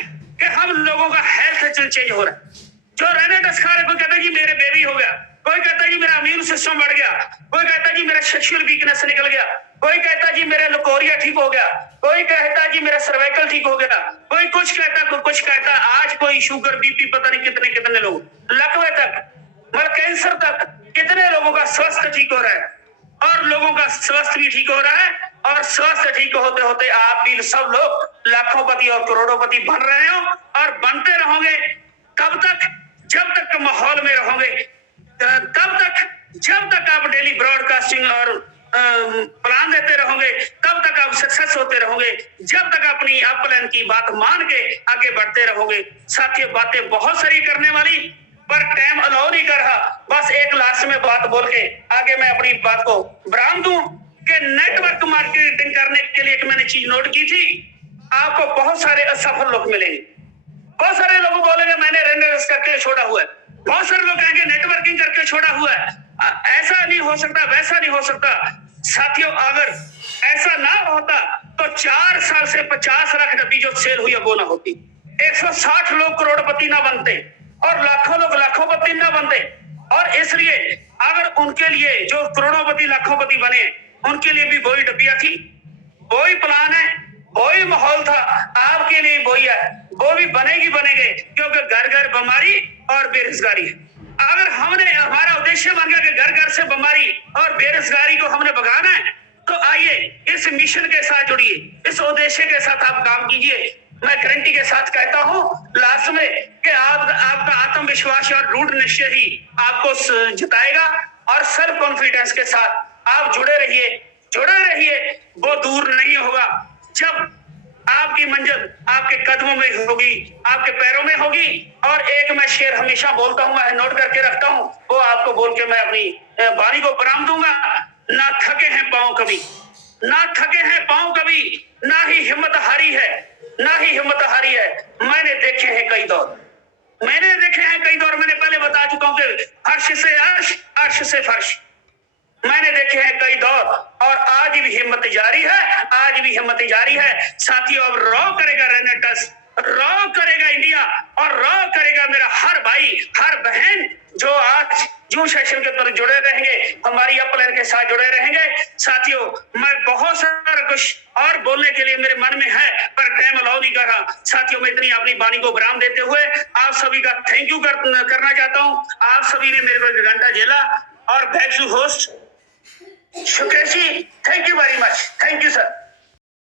कि हम लोगों का हेल्थ चेंज हो रहा है। जो रेनेटस खा रहे, कोई कहता है जी मेरे बेबी हो गया, कोई कहता है जी मेरा इम्यून सिस्टम बढ़ गया, कोई कहता है जी मेरा सेक्सुअल वीकनेस निकल गया, कोई कहता है जी मेरा लकोरिया ठीक हो गया, कोई कहता है जी मेरा सर्वाइकल ठीक हो गया, कोई कुछ कहता, कोई कुछ कहता। आज कोई शुगर बीपी पता नहीं कितने कितने लोग, लकवे तक, मतलब कैंसर तक, कितने लोगों का स्वास्थ्य ठीक हो रहा है और लोगों का स्वास्थ्य भी ठीक हो रहा है। और स्वास्थ्य ठीक होते होते आप भी सब लोग लाखोंपति और करोड़ोंपति बन रहे हो और बनते रहोगे। कब तक? जब तक माहौल में रहोगे, तब तक, जब तक आप डेली ब्रॉडकास्टिंग और प्लान देते रहोगे, तब तक आप सक्सेस होते रहोगे। जब तक अपनी अपलाइन की बात मान के आगे बढ़ते रहोगे। साथियों, बातें बहुत सारी करने वाली, पर टाइम अलाउ नहीं कर रहा। बस एक लास्ट में बात बोल के आगे मैं अपनी बात को विराम दूं कि नेटवर्क मार्केटिंग करने के लिए एक मैंने चीज नोट की थी, आपको बहुत सारे असफल लोग मिलेंगे। बहुत सारे लोग बोलेंगे मैंने रेनेटस करके छोड़ा हुआ है, बहुत सारे लोग कहेंगे नेटवर्किंग करके छोड़ा हुआ है, ऐसा नहीं हो सकता, वैसा नहीं हो सकता। साथियों, अगर ऐसा ना होता तो 4 साल से 50 लाख डब्बी जो सेल हुई है वो ना होती, 160 लोग करोड़पति ना बनते और लाखों लोग लाखोंपति ना बनते। और इसलिए अगर उनके लिए जो करोड़ोंपति लाखोंपति बने, उनके लिए भी वही डब्बियां थी, वही प्लान है, वही माहौल था आपके लिए, वही है, वो भी बनेंगे, क्योंकि घर घर बीमारी और बेरोजगारी है। अगर हमने, हमारा उद्देश्य बन गया कि घर घर से बीमारी और बेरोजगारी को हमने भगाना है, तो आइए इस मिशन के साथ जुड़िए, इस उद्देश्य के साथ आप काम कीजिए। मैं गारंटी के साथ कहता हूं लास्ट में कि आपका आत्मविश्वास और दृढ़ निश्चय ही आपको जिताएगा, और सेल्फ कॉन्फिडेंस के साथ आप जुड़े रहिए, वो दूर नहीं होगा। जब आपकी मंजिल आपके कदमों में होगी, आपके पैरों में होगी। और एक मैं शेर हमेशा बोलता हूं, मैं नोट करके रखता हूं, वो आपको बोल के मैं अपनी वाणी को विराम दूंगा। ना थके हैं पांव कभी, ना थके हैं पांव कभी, ना ही हिम्मत हारी है, ना ही हिम्मत हारी है। मैंने देखे हैं कई दौर, मैंने पहले बता चुका हूं कि फर्श से अर्श, अर्श से फर्श। मैंने देखे हैं कई दौर, और आज भी हिम्मत जारी है साथियों। अब रॉ करेगा रेनेटस, रॉ करेगा इंडिया, और रॉ करेगा मेरा हर भाई हर बहन जो आज जून सेशन के तरफ जुड़े रहेंगे, हमारी अपलाइन के साथ जुड़े रहेंगे। साथियों, मैं बहुत सारा कुछ और बोलने के लिए मेरे मन में है, पर टाइम अलाउ नहीं कर रहा। साथियों, मैं इतनी अपनी वाणी को विराम देते हुए आप सभी का थैंक यू करना चाहता हूं। आप सभी ने मेरे को 1 घंटा झेला। और back to host Sukesh ji, thank you very much, thank you sir.